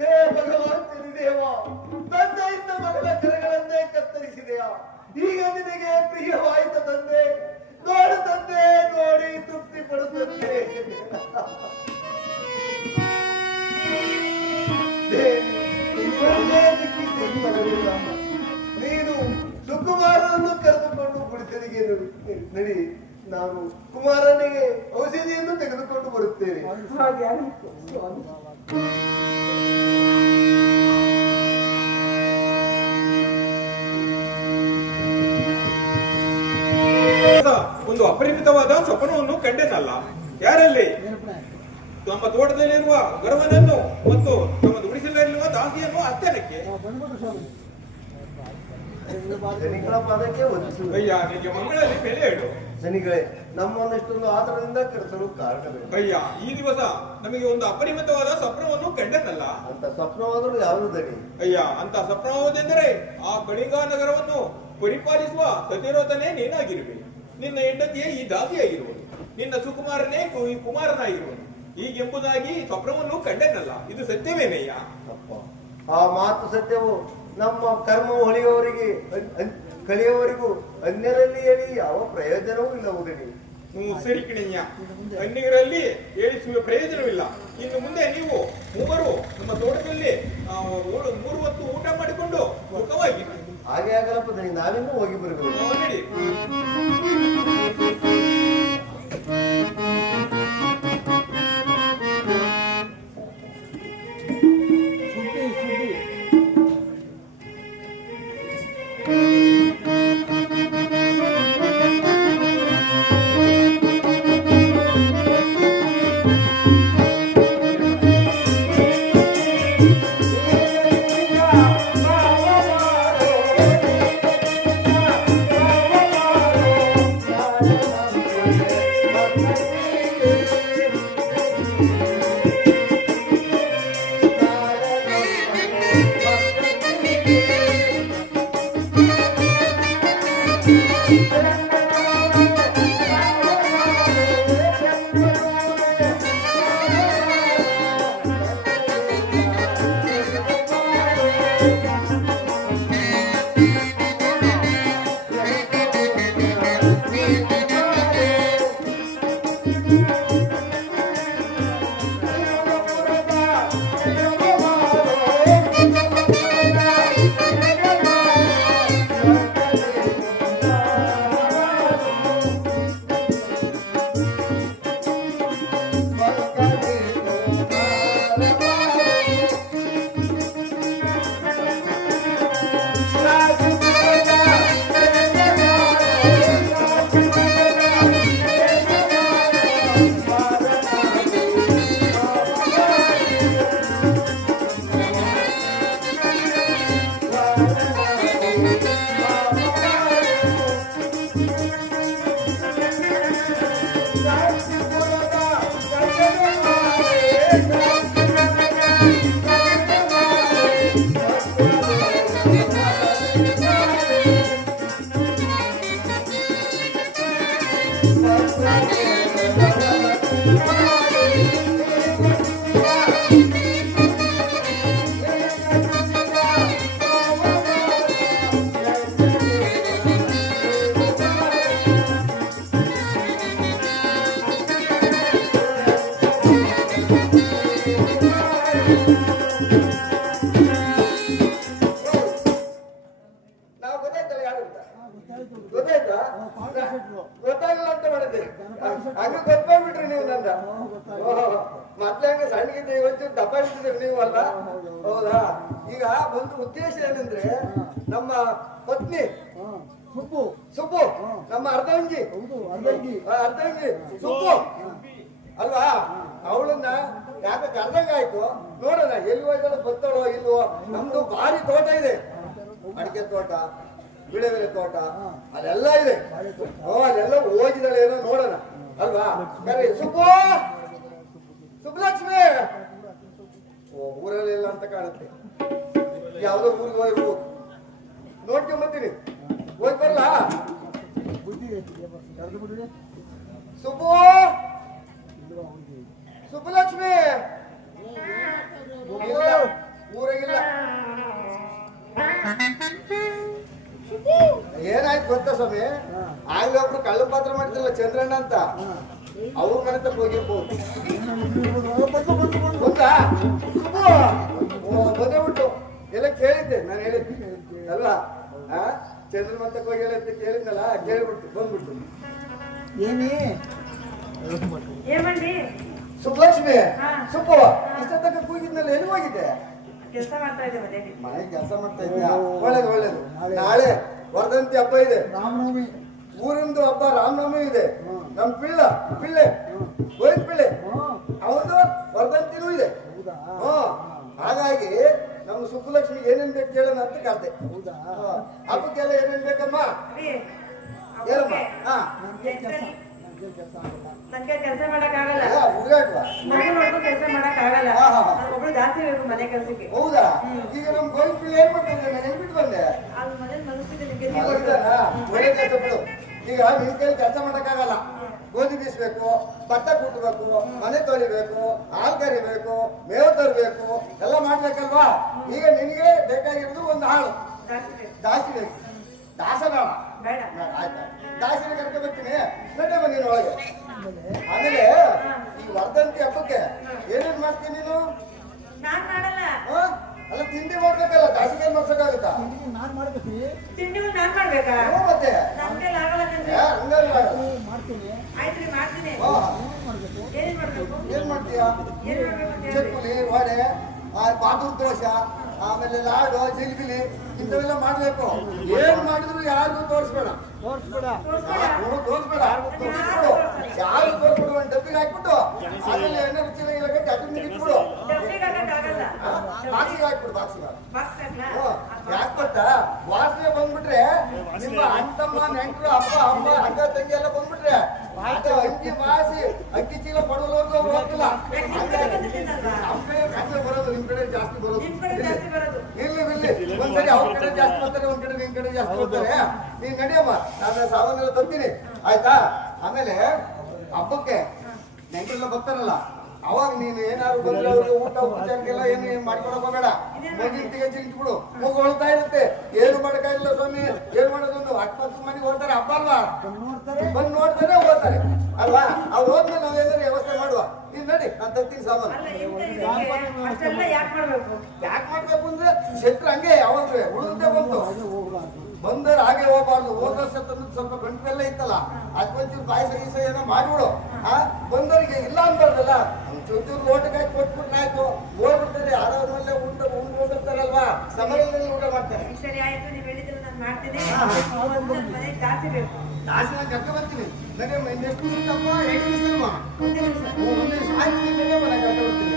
ಹೇ ಭಗವಾನ್ ಶನಿದೇವ, ತಂದೆಯಿಂದ ಮಗನ ಕರಗಳನ್ನೇ ಕತ್ತರಿಸಿದೆಯಾ? ಈಗ ನಿನಗೆ ಪ್ರಿಯವಾಯಿತ ತಂದೆ? ನೋಡು ತಂದೆ, ನೋಡಿ ತೃಪ್ತಿ ಪಡುತ್ತಂತೆ. ನೀನು ಸುಕುಮಾರನನ್ನು ಕರೆದುಕೊಂಡು ಗುಡಿಸಲಿಗೆ ನಡಿ. ನಾನು ಕುಮಾರನಿಗೆ ಔಷಧಿಯನ್ನು ತೆಗೆದುಕೊಂಡು ಬರುತ್ತೇನೆ. ಹಾಗೆ ಆಯ್ತು ಸ್ವಾಮಿ. ಒಂದು ಅಪರಿಮಿತವಾದ ಸ್ವಪ್ನವನ್ನು ಕಂಡೆನಲ್ಲ. ಯಾರಲ್ಲಿ? ನಮ್ಮ ತೋಟದಲ್ಲಿರುವ ಗರ್ವನನ್ನು ಮತ್ತು ನಮ್ಮ ಗುಡಿಸಲಲ್ಲಿರುವ ದಾಸಿಯನ್ನು ಅತ್ತನಕ್ಕೆ. ಶನಿಗಳ ಪಾದಕ್ಕೆ ವಂದಿಸು. ಅಯ್ಯ, ನಿಮಗೆ ಮಂಗಳಲ್ಲಿ ಬೆಲೆ ಇಡು. ಶನಿಗಳೇ, ನಮ್ಮನ್ನೆಷ್ಟೊಂದು ಆತರದಿಂದ ಕರೆಸಲು ಕಾರಣವೇನು? ಅಯ್ಯ, ಈ ದಿವಸ ನಮಗೆ ಒಂದು ಅಪರಿಮಿತವಾದ ಸ್ವಪ್ನವನ್ನು ಕಂಡೆನಲ್ಲ. ಅಂತ ಸ್ವಪ್ನವಾದರೂ ಯಾವುದು ದಣಿ? ಅಯ್ಯ, ಅಂತ ಸ್ವಪ್ನವಾದೆಂದರೆ ಆ ಕಳಿಂಗ ನಗರವನ್ನು ಪರಿಪಾಲಿಸುವ ಸತಿರೋಧನೇ ನೀನಾಗಿರುವೆ. ನಿನ್ನ ಹೆಂಡತಿಯೇ ಈ ದಾಸಿಯಾಗಿರುವುದು, ನಿನ್ನ ಸುಕುಮಾರನೇ ಕುಮಾರನಾಗಿರುವುದು. ಹೀಗೆಂಬುದಾಗಿ ಸ್ವಪ್ನವನ್ನು ಕಂಡೆನಲ್ಲ. ಇದು ಸತ್ಯವೇನಯ್ಯ? ಅಪ್ಪ, ಆ ಮಾತು ಸತ್ಯವು. ನಮ್ಮ ಕರ್ಮ ಹೊಳೆಯವರಿಗೆ ಕಲಿಯವರಿಗೂ ಅನ್ಯರಲ್ಲಿ ಹೇಳಿ ಯಾವ ಪ್ರಯೋಜನವೂ ಇಲ್ಲವುದನಿ. ಸರಿ ಕಣಯ್ಯ, ಅನ್ಯರಲ್ಲಿ ಹೇಳಿಸುವ ಪ್ರಯೋಜನವಿಲ್ಲ. ಇನ್ನು ಮುಂದೆ ನೀವು ಮೂವರು ನಮ್ಮ ತೋಟದಲ್ಲಿ 3 ಹೊತ್ತು ಊಟ ಮಾಡಿಕೊಂಡು ಸುಖವಾಗಿ ಹಾಗೆ ಆಗಲಪ್ಪ ದಣಿ, ನಾವಿನ್ನೂ ಹೋಗಿ ಬರಬೇಕು. ನಡಿ. ನಾವು ಗೊತ್ತಾಯ್ತಲ್ಲ ಯಾರು ಅಂತ? ಗೊತ್ತಾಯ್ತಾ? ಗೊತ್ತಾಗಲ್ಲ ಅಂತ ಮಾಡಿದ್ದೆ. ಹಂಗ ಗೊತ್ತಾಗ್ಬಿಟ್ರಿ ನೀವು ನನ್ನ. ಮತ್ತೆ ಹಂಗ ಸಣ್ಣಗಿದ್ದೆ, ಇವತ್ತು ದಪ್ಪ ಇಟ್ಟಿದ್ರಿ ನೀವು ಅಲ್ಲ? ಹೌದಾ? ಈಗ ಒಂದು ಉದ್ದೇಶ ಏನಂದ್ರೆ, ನಮ್ಮ ಪತ್ನಿ ಸುಬ್ಬು ಸುಬ್ಬು ನಮ್ಮ ಅರ್ಧಂಗಿ ಹೌದು ಅರ್ಧಂಗಿ ಅರ್ಧಂಗಿ ಸುಬ್ಬು ಅಲ್ವಾ? ಅವಳನ್ನ ಯಾಕೆ ಕರ್ದಂಗ ಆಯ್ತು ನೋಡೋಣ, ಎಲ್ಲಿ ಹೋಯ್ತಾಳೋ ಗೊತ್ತಾಳೋ ಇಲ್ವೋ. ನಮ್ದು ಭಾರಿ ತೋಟ ಇದೆ, ಅಡಿಕೆ ತೋಟ, ಬಿಳೆಬೆಲೆ ತೋಟ, ಅಲ್ಲೆಲ್ಲ ಇದೆ. ಅಲ್ಲೆಲ್ಲ ಹೋಗಿದ್ದಾಳೆ ಏನೋ ನೋಡೋಣ ಅಲ್ವಾ? ಕರೆ ಸುಬ್ಬು, ಸುಬ್ಬಲಕ್ಷ್ಮಿ. ಓ, ಊರಲ್ಲಿ ಇಲ್ಲ ಅಂತ ಕಾಣುತ್ತೆ. ಯಾವ್ದೋ ಊರಿಗೆ ಹೋಗ್ಬೇಕು, ನೋಡ್ಕೊಂಬತ್ತೀನಿ. ಹೋಗಿ ಬರಲ್ಲ ಸುಬ್ಬು, ಸುಬ್ಬಲಕ್ಷ್ಮಿ. ಊರಾಗಿಲ್ಲ. ಏನಾಯ್ತು ಗೊತ್ತಾ ಸ್ವಾಮಿ? ಆಗ್ಲೇ ಒಬ್ರು ಕಳ್ಳ ಪಾತ್ರ ಮಾಡ್ತಿಲ್ಲ ಚಂದ್ರಣ್ಣ ಅಂತ, ಅವ್ರ ಮನೆ ತಪ್ಪ ಹೋಗಿರ್ಬೋದು. ಗೊತ್ತಾ ಬಂದೇ ಬಿಟ್ಟು ಎಲ್ಲ ಕೇಳಿದ್ದೆ, ನಾನು ಹೇಳಿದ್ದೆ ಅಲ್ವಾ? ಚಂದ್ರನ ಮತ್ತಕ್ಕೆ ಹೋಗಿ ಹೇಳಿ ಕೇಳಿದ್ನಲ್ಲ, ಕೇಳ್ಬಿಟ್ಟು ಬಂದ್ಬಿಟ್ಟು. ಏಮಂಡಿ ಸುಬ್ಬಲಕ್ಷ್ಮಿ, ಸುಬ್ಬ ಇಷ್ಟ ತನಕ ಕೂಗಿದ್ನಲ್ಲ, ಎಲ್ಲಿ ಹೋಗಿದ್ದೆ? ಕೆಲಸ ಮಾಡ್ತಾ ಇದ್ದೆ ಮನೆಯಲ್ಲಿ. ಮನೆಗೆ ಕೆಲಸ ಮಾಡ್ತಾ ಇದ್ಯಾ? ಒಳ್ಳೇದು ಒಳ್ಳೇದು. ನಾಳೆ ವರ್ಧಂತಿ ಹಬ್ಬ ಇದೆ, ರಾಮನವಮಿ, ಊರಿಂದು ಹಬ್ಬ, ರಾಮನವಮಿ ಇದೆ. ನಮ್ ಪಿಳ್ಳೆ ಗೋವಿಂದ ಪಿಳ್ಳೆ ಅವನು ವರ್ಧಂತಿನೂ ಇದೆ. ಹಾಗಾಗಿ ನಮ್ಮ ಸುಬ್ಬಲಕ್ಷ್ಮಿ ಏನೇನ್ ಬೇಕು ಕೇಳೋಣ ಅಂತ ಕರ್ದೆ. ಹಬ್ಬಕ್ಕೆಲ್ಲ ಏನೇನ್ ಬೇಕಮ್ಮ? ಹೇಳಮ್ಮ. ನನ್ಗೆ ಕೆಲಸ ಮಾಡಕ್ ಆಗಲ್ಲ, ಹುಡುಗಾಟ್ವಾ? ಮನೆ ನೋಡ್ಕೊಂಡು ಕೆಲಸ ಮಾಡಕ್ ಆಗಲ್ಲ. ಒಬ್ರು ಜಾಸ್ತಿ ಬೇಕು ಮನೆ ಕೆಲಸಕ್ಕೆ. ಹೌದಾ? ಈಗ ನಮ್ ಗೋವಿಂದ ಪಿಳ್ಳೆ ಏನ್ ಮಾಡ್ತಿದ್ದೆ? ನಾನು ಎಲ್ಲಿ ಬಿಟ್ಟು ಬಂದೆ? ಅಲ್ಲಿ ಮನೇಲಿ ಮನಸ್ಸಿದೆ ನಿಮ್ಗೆ. ಒಳ್ಳೆ ಕೆಲಸ ಬಿಡು. ಈಗ ನಿನ್ ಕೈಲಿ ಕೆಲಸ ಮಾಡಕ್ಕಾಗಲ್ಲ. ಗೋಧಿ ಬೀಸ್ಬೇಕು, ಭತ್ತ ಕುಟ್ಟಬೇಕು, ಮನೆ ತೊಳಿಬೇಕು, ಹಾಲು ಕರಿಬೇಕು, ಮೇವು ತರಬೇಕು, ಎಲ್ಲ ಮಾಡ್ಬೇಕಲ್ವಾ? ಈಗ ನಿನಗೆ ಬೇಕಾಗಿರೋದು ಒಂದು ಹಾಳು ದಾಸಿ ಬೇಕು. ದಾಸ ಬೇಡ, ಆಯ್ತಾ? ದಾಸಿನ ಕರ್ಕೊಂಡು ಬರ್ತೀನಿ, ನಡೆ ಬನ್ನಿ ಒಳಗೆ. ಆಮೇಲೆ ಈ ವರ್ಧಂತಿ ಹಬ್ಬಕ್ಕೆ ಏನೇನ್ ಮಾಡ್ತೀನಿ ನೀನು? ನಾನ್ ಮಾಡಲ್ಲ. ಅಲ್ಲ ತಿಂಡಿ ಮಾಡ್ಬೇಕಲ್ಲ, ದಾಸಿಗೆ ಮಾಡ್ಸಕ್ಕಾಗುತ್ತಾ? ನಾನ್ ಮಾಡ್ತೀನಿ. ತಿಂಡಿಗಳು ನಾನ್ ಮಾಡ್ಬೇಕಾ? ಮತ್ತೆ ನಮ್ಗೆ ಆಗಲ್ಲ ನನ್ಗೆ. ಹಂಗಾಗಿ ಮಾಡ್ತೀನಿ. ಆಯ್ತ್ರಿ ಮಾಡ್ತೀನಿ. ಏನೇನ್ ಮಾಡ್ಬೇಕು? ಏನ್ ಮಾಡ್ತೀಯಾ? ಏನ್ ಮಾಡ್ಬೇಕು ಅಂತ ಹೇಳಿ. ಚಕ್ಕುಲಿ, ವಡೆ, ಬಾತೂರ್ ದೋಸೆ, ಆಮೇಲೆ ಲಾಡು, ಜಿಲ್ಬಿಲಿ ಇಂಥವೆಲ್ಲ ಮಾಡ್ಬೇಕು. ಏನ್ ಮಾಡಿದ್ರು ಯಾರಿಗೂ ತೋರಿಸ್ಬೇಡ. ತೋರಿಸ್ಬೇಡ, ಯಾರು ತೋರಿಸ್ಬಿಡು. ಒಂದು ಡಬ್ಬಿಗೆ ಹಾಕ್ಬಿಟ್ಟು ಆಮೇಲೆ ಎಣ್ಣೆ ರುಚಿಯಾಗಿಲ್ಲ ಗಟ್ಟಿ ಅದನ್ನ ಇಟ್ಬಿಡು. ಬಾಕ್ಸಿಗೆ ಹಾಕ್ಬಿಡು, ಬಾಕ್ಸಿಗೆ. ಯಾಕೆ ಗೊತ್ತಾ? ವಾಸನೆ ಬಂದ್ಬಿಟ್ರೆ ನಿಮ್ಮ ಅಣ್ತಮ್ಮ ನೆಂಟರು ಅಪ್ಪ ಅಣ್ಣ ತಂಗಿ ಎಲ್ಲ ಬಂದ್ಬಿಟ್ರೆ ಅದು ಅಂಗಿ ಮಾಸಿ ಅಕ್ಕಿ ಚೀಲ ಪಡೋದು ಹೋಗ್ತಿಲ್ಲ. ನಮ್ಮ ಕಡೆ ಕಡಿಮೆ ಬರೋದು, ನಿಮ್ ಕಡೆ ಜಾಸ್ತಿ ಬರೋದು. ಇಲ್ಲಿ ಒಂದ್ಸರಿ ಅವ್ರ ಕಡೆ ಜಾಸ್ತಿ ಬರ್ತಾರೆ, ಒಂದ್ ಕಡೆ ನಿಮ್ ಕಡೆ ಜಾಸ್ತಿ ಬರ್ತಾರೆ. ನೀನ್ ನಡಿಯಮ್ಮ, ನಾನು ಸಾಮಾನೆಲ್ಲ ತರ್ತೀನಿ ಆಯ್ತಾ? ಆಮೇಲೆ ಹಬ್ಬಕ್ಕೆ ನೆಂಟರೆಲ್ಲ ಬರ್ತಾರಲ್ಲ, ಅವಾಗ ನೀನು ಏನಾದ್ರು ಬಂದ್ರೆ ಅವ್ರಿಗೆ ಊಟ ಉಪಚಾರಕ್ಕೆಲ್ಲ ಏನು ಮಾಡ್ಕೊಳಕ್ ಹೋಗಬೇಡ. ಮಗಿಂಟಿಗೆ ಚಿಂಟ್ಬಿಡು, ಮಗು ಹೊಳ್ತಾ ಇರುತ್ತೆ. ಏನು ಮಾಡಕ್ಕಾಗಿಲ್ಲ ಸ್ವಾಮಿ, ಏನ್ ಮಾಡೋದೊಂದು 10 ಮನೆಗೆ ಹೋಗ್ತಾರೆ, ಹಬ್ಬ ಅಲ್ವಾ? ಬಂದು ನೋಡ್ತಾರೆ ಹೋಗ್ತಾರೆ ಅಲ್ವಾ? ಅವ್ರು ಹೋದ್ಮೇಲೆ ನಾವೇನಾದ್ರು ವ್ಯವಸ್ಥೆ ಮಾಡುವ. ನೀನ್ ನಡಿ, ನಾನು ತರ್ತೀನಿ ಸಾಮಾನು. ಯಾಕೆ ಮಾಡ್ಬೇಕು ಅಂದ್ರೆ ಶೆಟ್ರು ಹಂಗೆ ಯಾವಾಗ ಉಳಿದೇ ಬಂತು ಬಂದರೆ ಹಾಗೆ ಹೋಗ್ಬಾರ್ದು. ಹೋದ ವರ್ಷ ತಂದು ಸ್ವಲ್ಪ ಗಂಟೆಲ್ಲ ಇತ್ತಲ್ಲ, ಅದಕ್ಕೊಂಚೂರು ಪಾಯಸ ಗೀಸ ಏನೋ ಮಾಡ್ಬಿಡು. ಬಂದವರಿಗೆ ಇಲ್ಲ ಅನ್ಬಾರ್ದಲ್ಲ, ಚೂರು ಲೋಟಕಾಯಿ ಕೊಟ್ಬಿಟ್ಟಾಯ್ತು, ಹೋಗ್ಬಿಡ್ತಾರೆ. ಯಾರಾದ್ರ ಮೇಲೆ ಉಂಡು ಹೋಗಿರ್ತಾರಲ್ವಾ, ಸಮಯದಲ್ಲಿ ಊಟ ಮಾಡ್ತಾರೆ. ಸರಿ ಆಯ್ತು, ನೀವು ಹೇಳಿದ್ರೆ ನಾನು ಮಾಡ್ತೀನಿ. ಜಾಸ್ತಿ ಬೇಕು. ದಾಸಿನ ಕರ್ಕ ಬರ್ತೀನಿ. ನಡಿಯಮ್ಮ, ಇನ್ನೆಷ್ಟು ದಿವಸಪ್ಪ? 2 ದಿವಸ ಅಲ್ವಾ? ಒಂದೇ ದಿವಸ. ಒಂದ್ ದಿವಸ ಆಯ್ತು, ನಡಿಯಮ್ಮ, ನಾನು ಕರ್ಕ ಬರ್ತೀನಿ.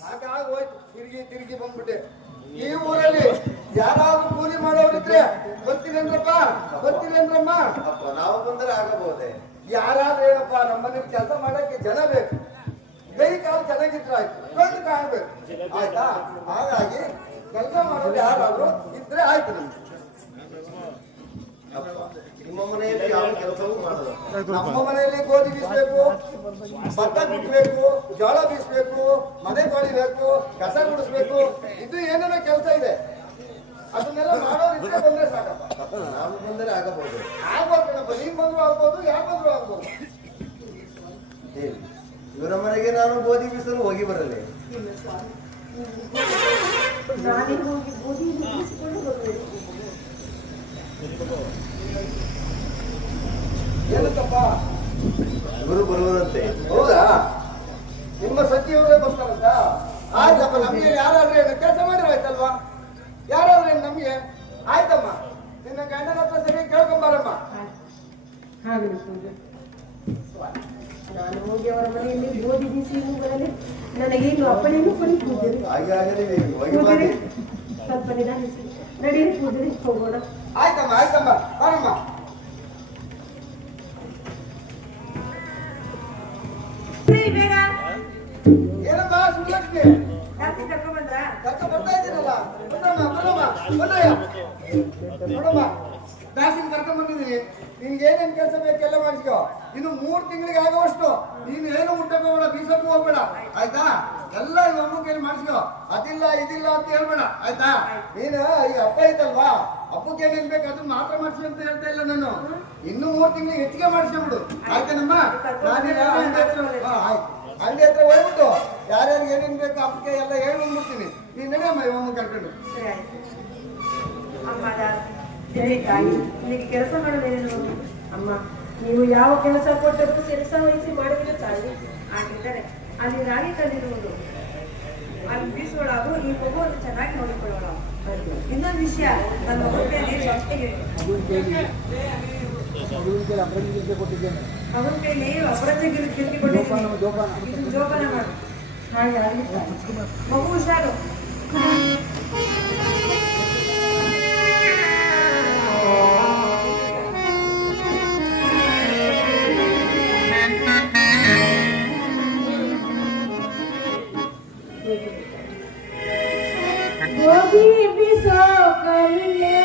ಸಾಕಾಗೋಯ್ತು, ತಿರುಗಿ ಬಂದ್ಬಿಟ್ಟೆ. ಈ ಊರಲ್ಲಿ ಯಾರಾದ್ರೂ ಕೂಲಿ ಮಾಡೋರಿದ್ರೆ ಬರ್ತೀರೇನ್ರಪ್ಪ, ಬರ್ತೀರೇನ್ರಮ್ಮ? ಅಪ್ಪ ನಾವು ಬಂದರೆ ಆಗಬಹುದೇ? ಯಾರಾದ್ರೂ ಏನಪ್ಪ, ನಮ್ಮ ಮನೆಗೆ ಕೆಲಸ ಮಾಡಕ್ಕೆ ಜನ ಬೇಕು. ಬಿಟ್ರೆ ಆಯ್ತು, ಬಂದು ಕಾಯ್ಬೇಕು ಆಯ್ತಾ. ಹಾಗಾಗಿ ಕೆಲಸ ಮಾಡೋದು ಯಾರಾದ್ರೂ ಇದ್ರೆ ಆಯ್ತು ನಮ್ಗೆ. ನಿಮ್ಮ ಮನೆಯಲ್ಲಿ ಯಾವ ಕೆಲಸವೂ ಮಾಡಲ್ಲ. ನಮ್ಮ ಮನೆಯಲ್ಲಿ ಗೋಧಿ ಬೀಸ್ಬೇಕು, ಭತ್ತ ಬಿತ್ತಬೇಕು, ಜೋಳ ಬೀಸ್ಬೇಕು, ಮನೆ ತೊಳಿಬೇಕು, ಕಸ ಗುಡಿಸ್ಬೇಕು, ಇದು ಏನೇನೋ ಕೆಲಸ ಇದೆ. ಅದನ್ನೆಲ್ಲ ಮಾಡೋದಿದ್ರೆ ಬಂದ್ರೆ ಸಾಕಪ್ಪ. ನಾವು ಬಂದರೆ ಆಗಬಹುದು. ಆಗ್ಬೋದು ಕಣಪ್ಪ, ನೀನ್ ಬಂದ್ರು ಆಗ್ಬೋದು, ಯಾರು ಬಂದ್ರು ಆಗ್ಬೋದು. ಹೇಳಿ, ಇವರ ಮನೆಗೆ ನಾನು ಗೋಧಿ ಬೀಸಲು ಹೋಗಿ ಬರಲಿ. ನಾನೇ ಹೋಗಿ ಗೋಧಿ ಬೀಸಿಕೊಂಡು ಬರ್ಬೇಕು. ಏನಕ್ಕಪ್ಪ? ಇವರು ಬರುವುದಂತೆ. ಹೌದಾ? ನಿಮ್ಮ ಸಚಿವರೇ ಬರ್ತಾರಂತ? ಆಯ್ತಪ್ಪ, ನಮ್ಗೆ ಯಾರಾದ್ರೂ ಏನು ಕೆಲಸ ಮಾಡಿರಾಯ್ತಲ್ವಾ? ಯಾರಾದ್ರೂ ಏನು ನಮ್ಗೆ ಆಯ್ತಮ್ಮ. ನಿನ್ನ ಗಂಡನ ಹತ್ರ ಸರಿ ಕೇಳ್ಕೊಂಬಾರಮ್ಮ. ಹಾಗೆ ಪೂಜೆ. ನಾನು ಹೋಗಿ ಅವರ ಮನೆಯಲ್ಲಿ ಗೋಧಿ ಬೀಸಿ ಬರಲಿ. ನನಗೆ ಇನ್ನು ಅಪ್ಪಣೆಯನ್ನು ಕೊಡಿ ಪೂಜೆ. ಹಾಗೆ ಆಗಲಿ, ಹೋಗಿ ಮಾಡಿ. ಸ್ವಲ್ಪ ನಿಧಾನಿಸಿ ನಡೀರಿ ಪೂಜೆ, ಹೋಗೋಣ. ಆಯ್ತಮ್ಮ, ಆಯ್ತಮ್ಮ, ಬಾರಮ್ಮ. ಬೇಗ ಏನಮ್ಮ ಸುಲಕ್ಷ್ಮಿ, ಜಾಸ್ತಿ ಕರ್ಕೊಂಡ್ ಬಂದ್ರ? ಕರ್ಕ ಬರ್ತಾ ಇದ್ದೀನಲ್ಲ. ಬನ್ನಮ್ಮ, ಬನ್ನಮ್ಮ, ಬನ್ನಯ್ಯ. ನೋಡಮ್ಮ, ದಾಸಿನ ಕರ್ಕೊಂಡ್ ಬಂದಿದ್ದೀನಿ. ನಿನ್ಗೆ ಏನೇನ್ ಕೆಲಸ ಬೇಕೆಲ್ಲ ಮಾಡಿಸ್ಕೋ. ಇನ್ನು 3 ತಿಂಗಳಿಗೆ ಆಗುವಷ್ಟು ನೀನು ಏನು ಮುಟ್ಟಕ್ಕೆ ಹೋಗ್ಬೇಡ, ಬೀಸಕ್ಕೂ ಹೋಗ್ಬೇಡ ಆಯ್ತಾ. ಎಲ್ಲ ಈ ಅಮ್ಮ ಕೈಲಿ ಮಾಡಿಸ್ಕೋ. ಅದಿಲ್ಲ ಇದಿಲ್ಲ ಅಂತ ಹೇಳ್ಬೇಡ ಆಯ್ತಾ. ನೀನು ಈ ಹಬ್ಬ ಐತಲ್ವಾ, ಹಬ್ಬಕ್ಕೆ ಏನೇನ್ ಬೇಕು ಅದನ್ನ ಮಾತ್ರ ಮಾಡಿಸಿ ಅಂತ ಹೇಳ್ತಾ ಇಲ್ಲ ನಾನು. ಇನ್ನು 3 ತಿಂಗಳಿಗೆ ಹೆಚ್ಚಿಗೆ ಮಾಡಿಸ್ಕೊಂಬಿಡು ಆಯ್ತಾನಮ್ಮ. ನಾನೀಗ ಅಂಗಡಿ ಹತ್ರ ಆಯ್ತು, ಅಂಗಡಿ ಹತ್ರ ಹೋಗ್ಬಿಟ್ಟು ಯಾರ್ಯಾರಿಗೆ ಏನೇನ್ ಬೇಕು ಹಬ್ಬಕ್ಕೆ ಎಲ್ಲ ಹೇಳಿ ಬಂದ್ಬಿಡ್ತೀನಿ. ನೀನ್ ನಡೆಯಮ್ಮ ಈ ಅಮ್ಮ ಕರ್ಕೊಂಡು. ಸರಿ ಆಯ್ತು. ಅಮ್ಮ ನಿನಗೆ ಕೆಲಸ ಮಾಡೋದೇನು? ಅಮ್ಮ, ನೀವು ಯಾವ ಕೆಲಸ ಕೊಟ್ಟರೂ ಕೆಲಸ ವಹಿಸಿ ಮಾಡಿದ್ರೆ ತಾಯಿ. ಆಗಿದ್ದಾರೆ ಅಲ್ಲಿ ರಾಗಿ ಕಲ್ಲಿರುವುದು, ಅಲ್ಲಿ ಬೀಸೋಳಾಗು, ಈ ಮಗುವನ್ನು ಚೆನ್ನಾಗಿ ನೋಡಿಕೊಳ್ಳೋಣ. ಇನ್ನೊಂದು ವಿಷಯ, ನನ್ನ ಮಗನ ಅವನ ಕೈಲಿ ಅಪರಾಧ ಗಿರಿಕೆ ಕೊಟ್ಟಿದ್ದೀನಿ, ಇದನ್ನು ಜೋಪಾನ ಮಾಡು. ಹಾಗೆ ಆಗಲಿ ಮಗು ಹುಷಾರು. ಗೋಧಿ ಬೀಸೋ ಕಲ್ಲಿಗೆ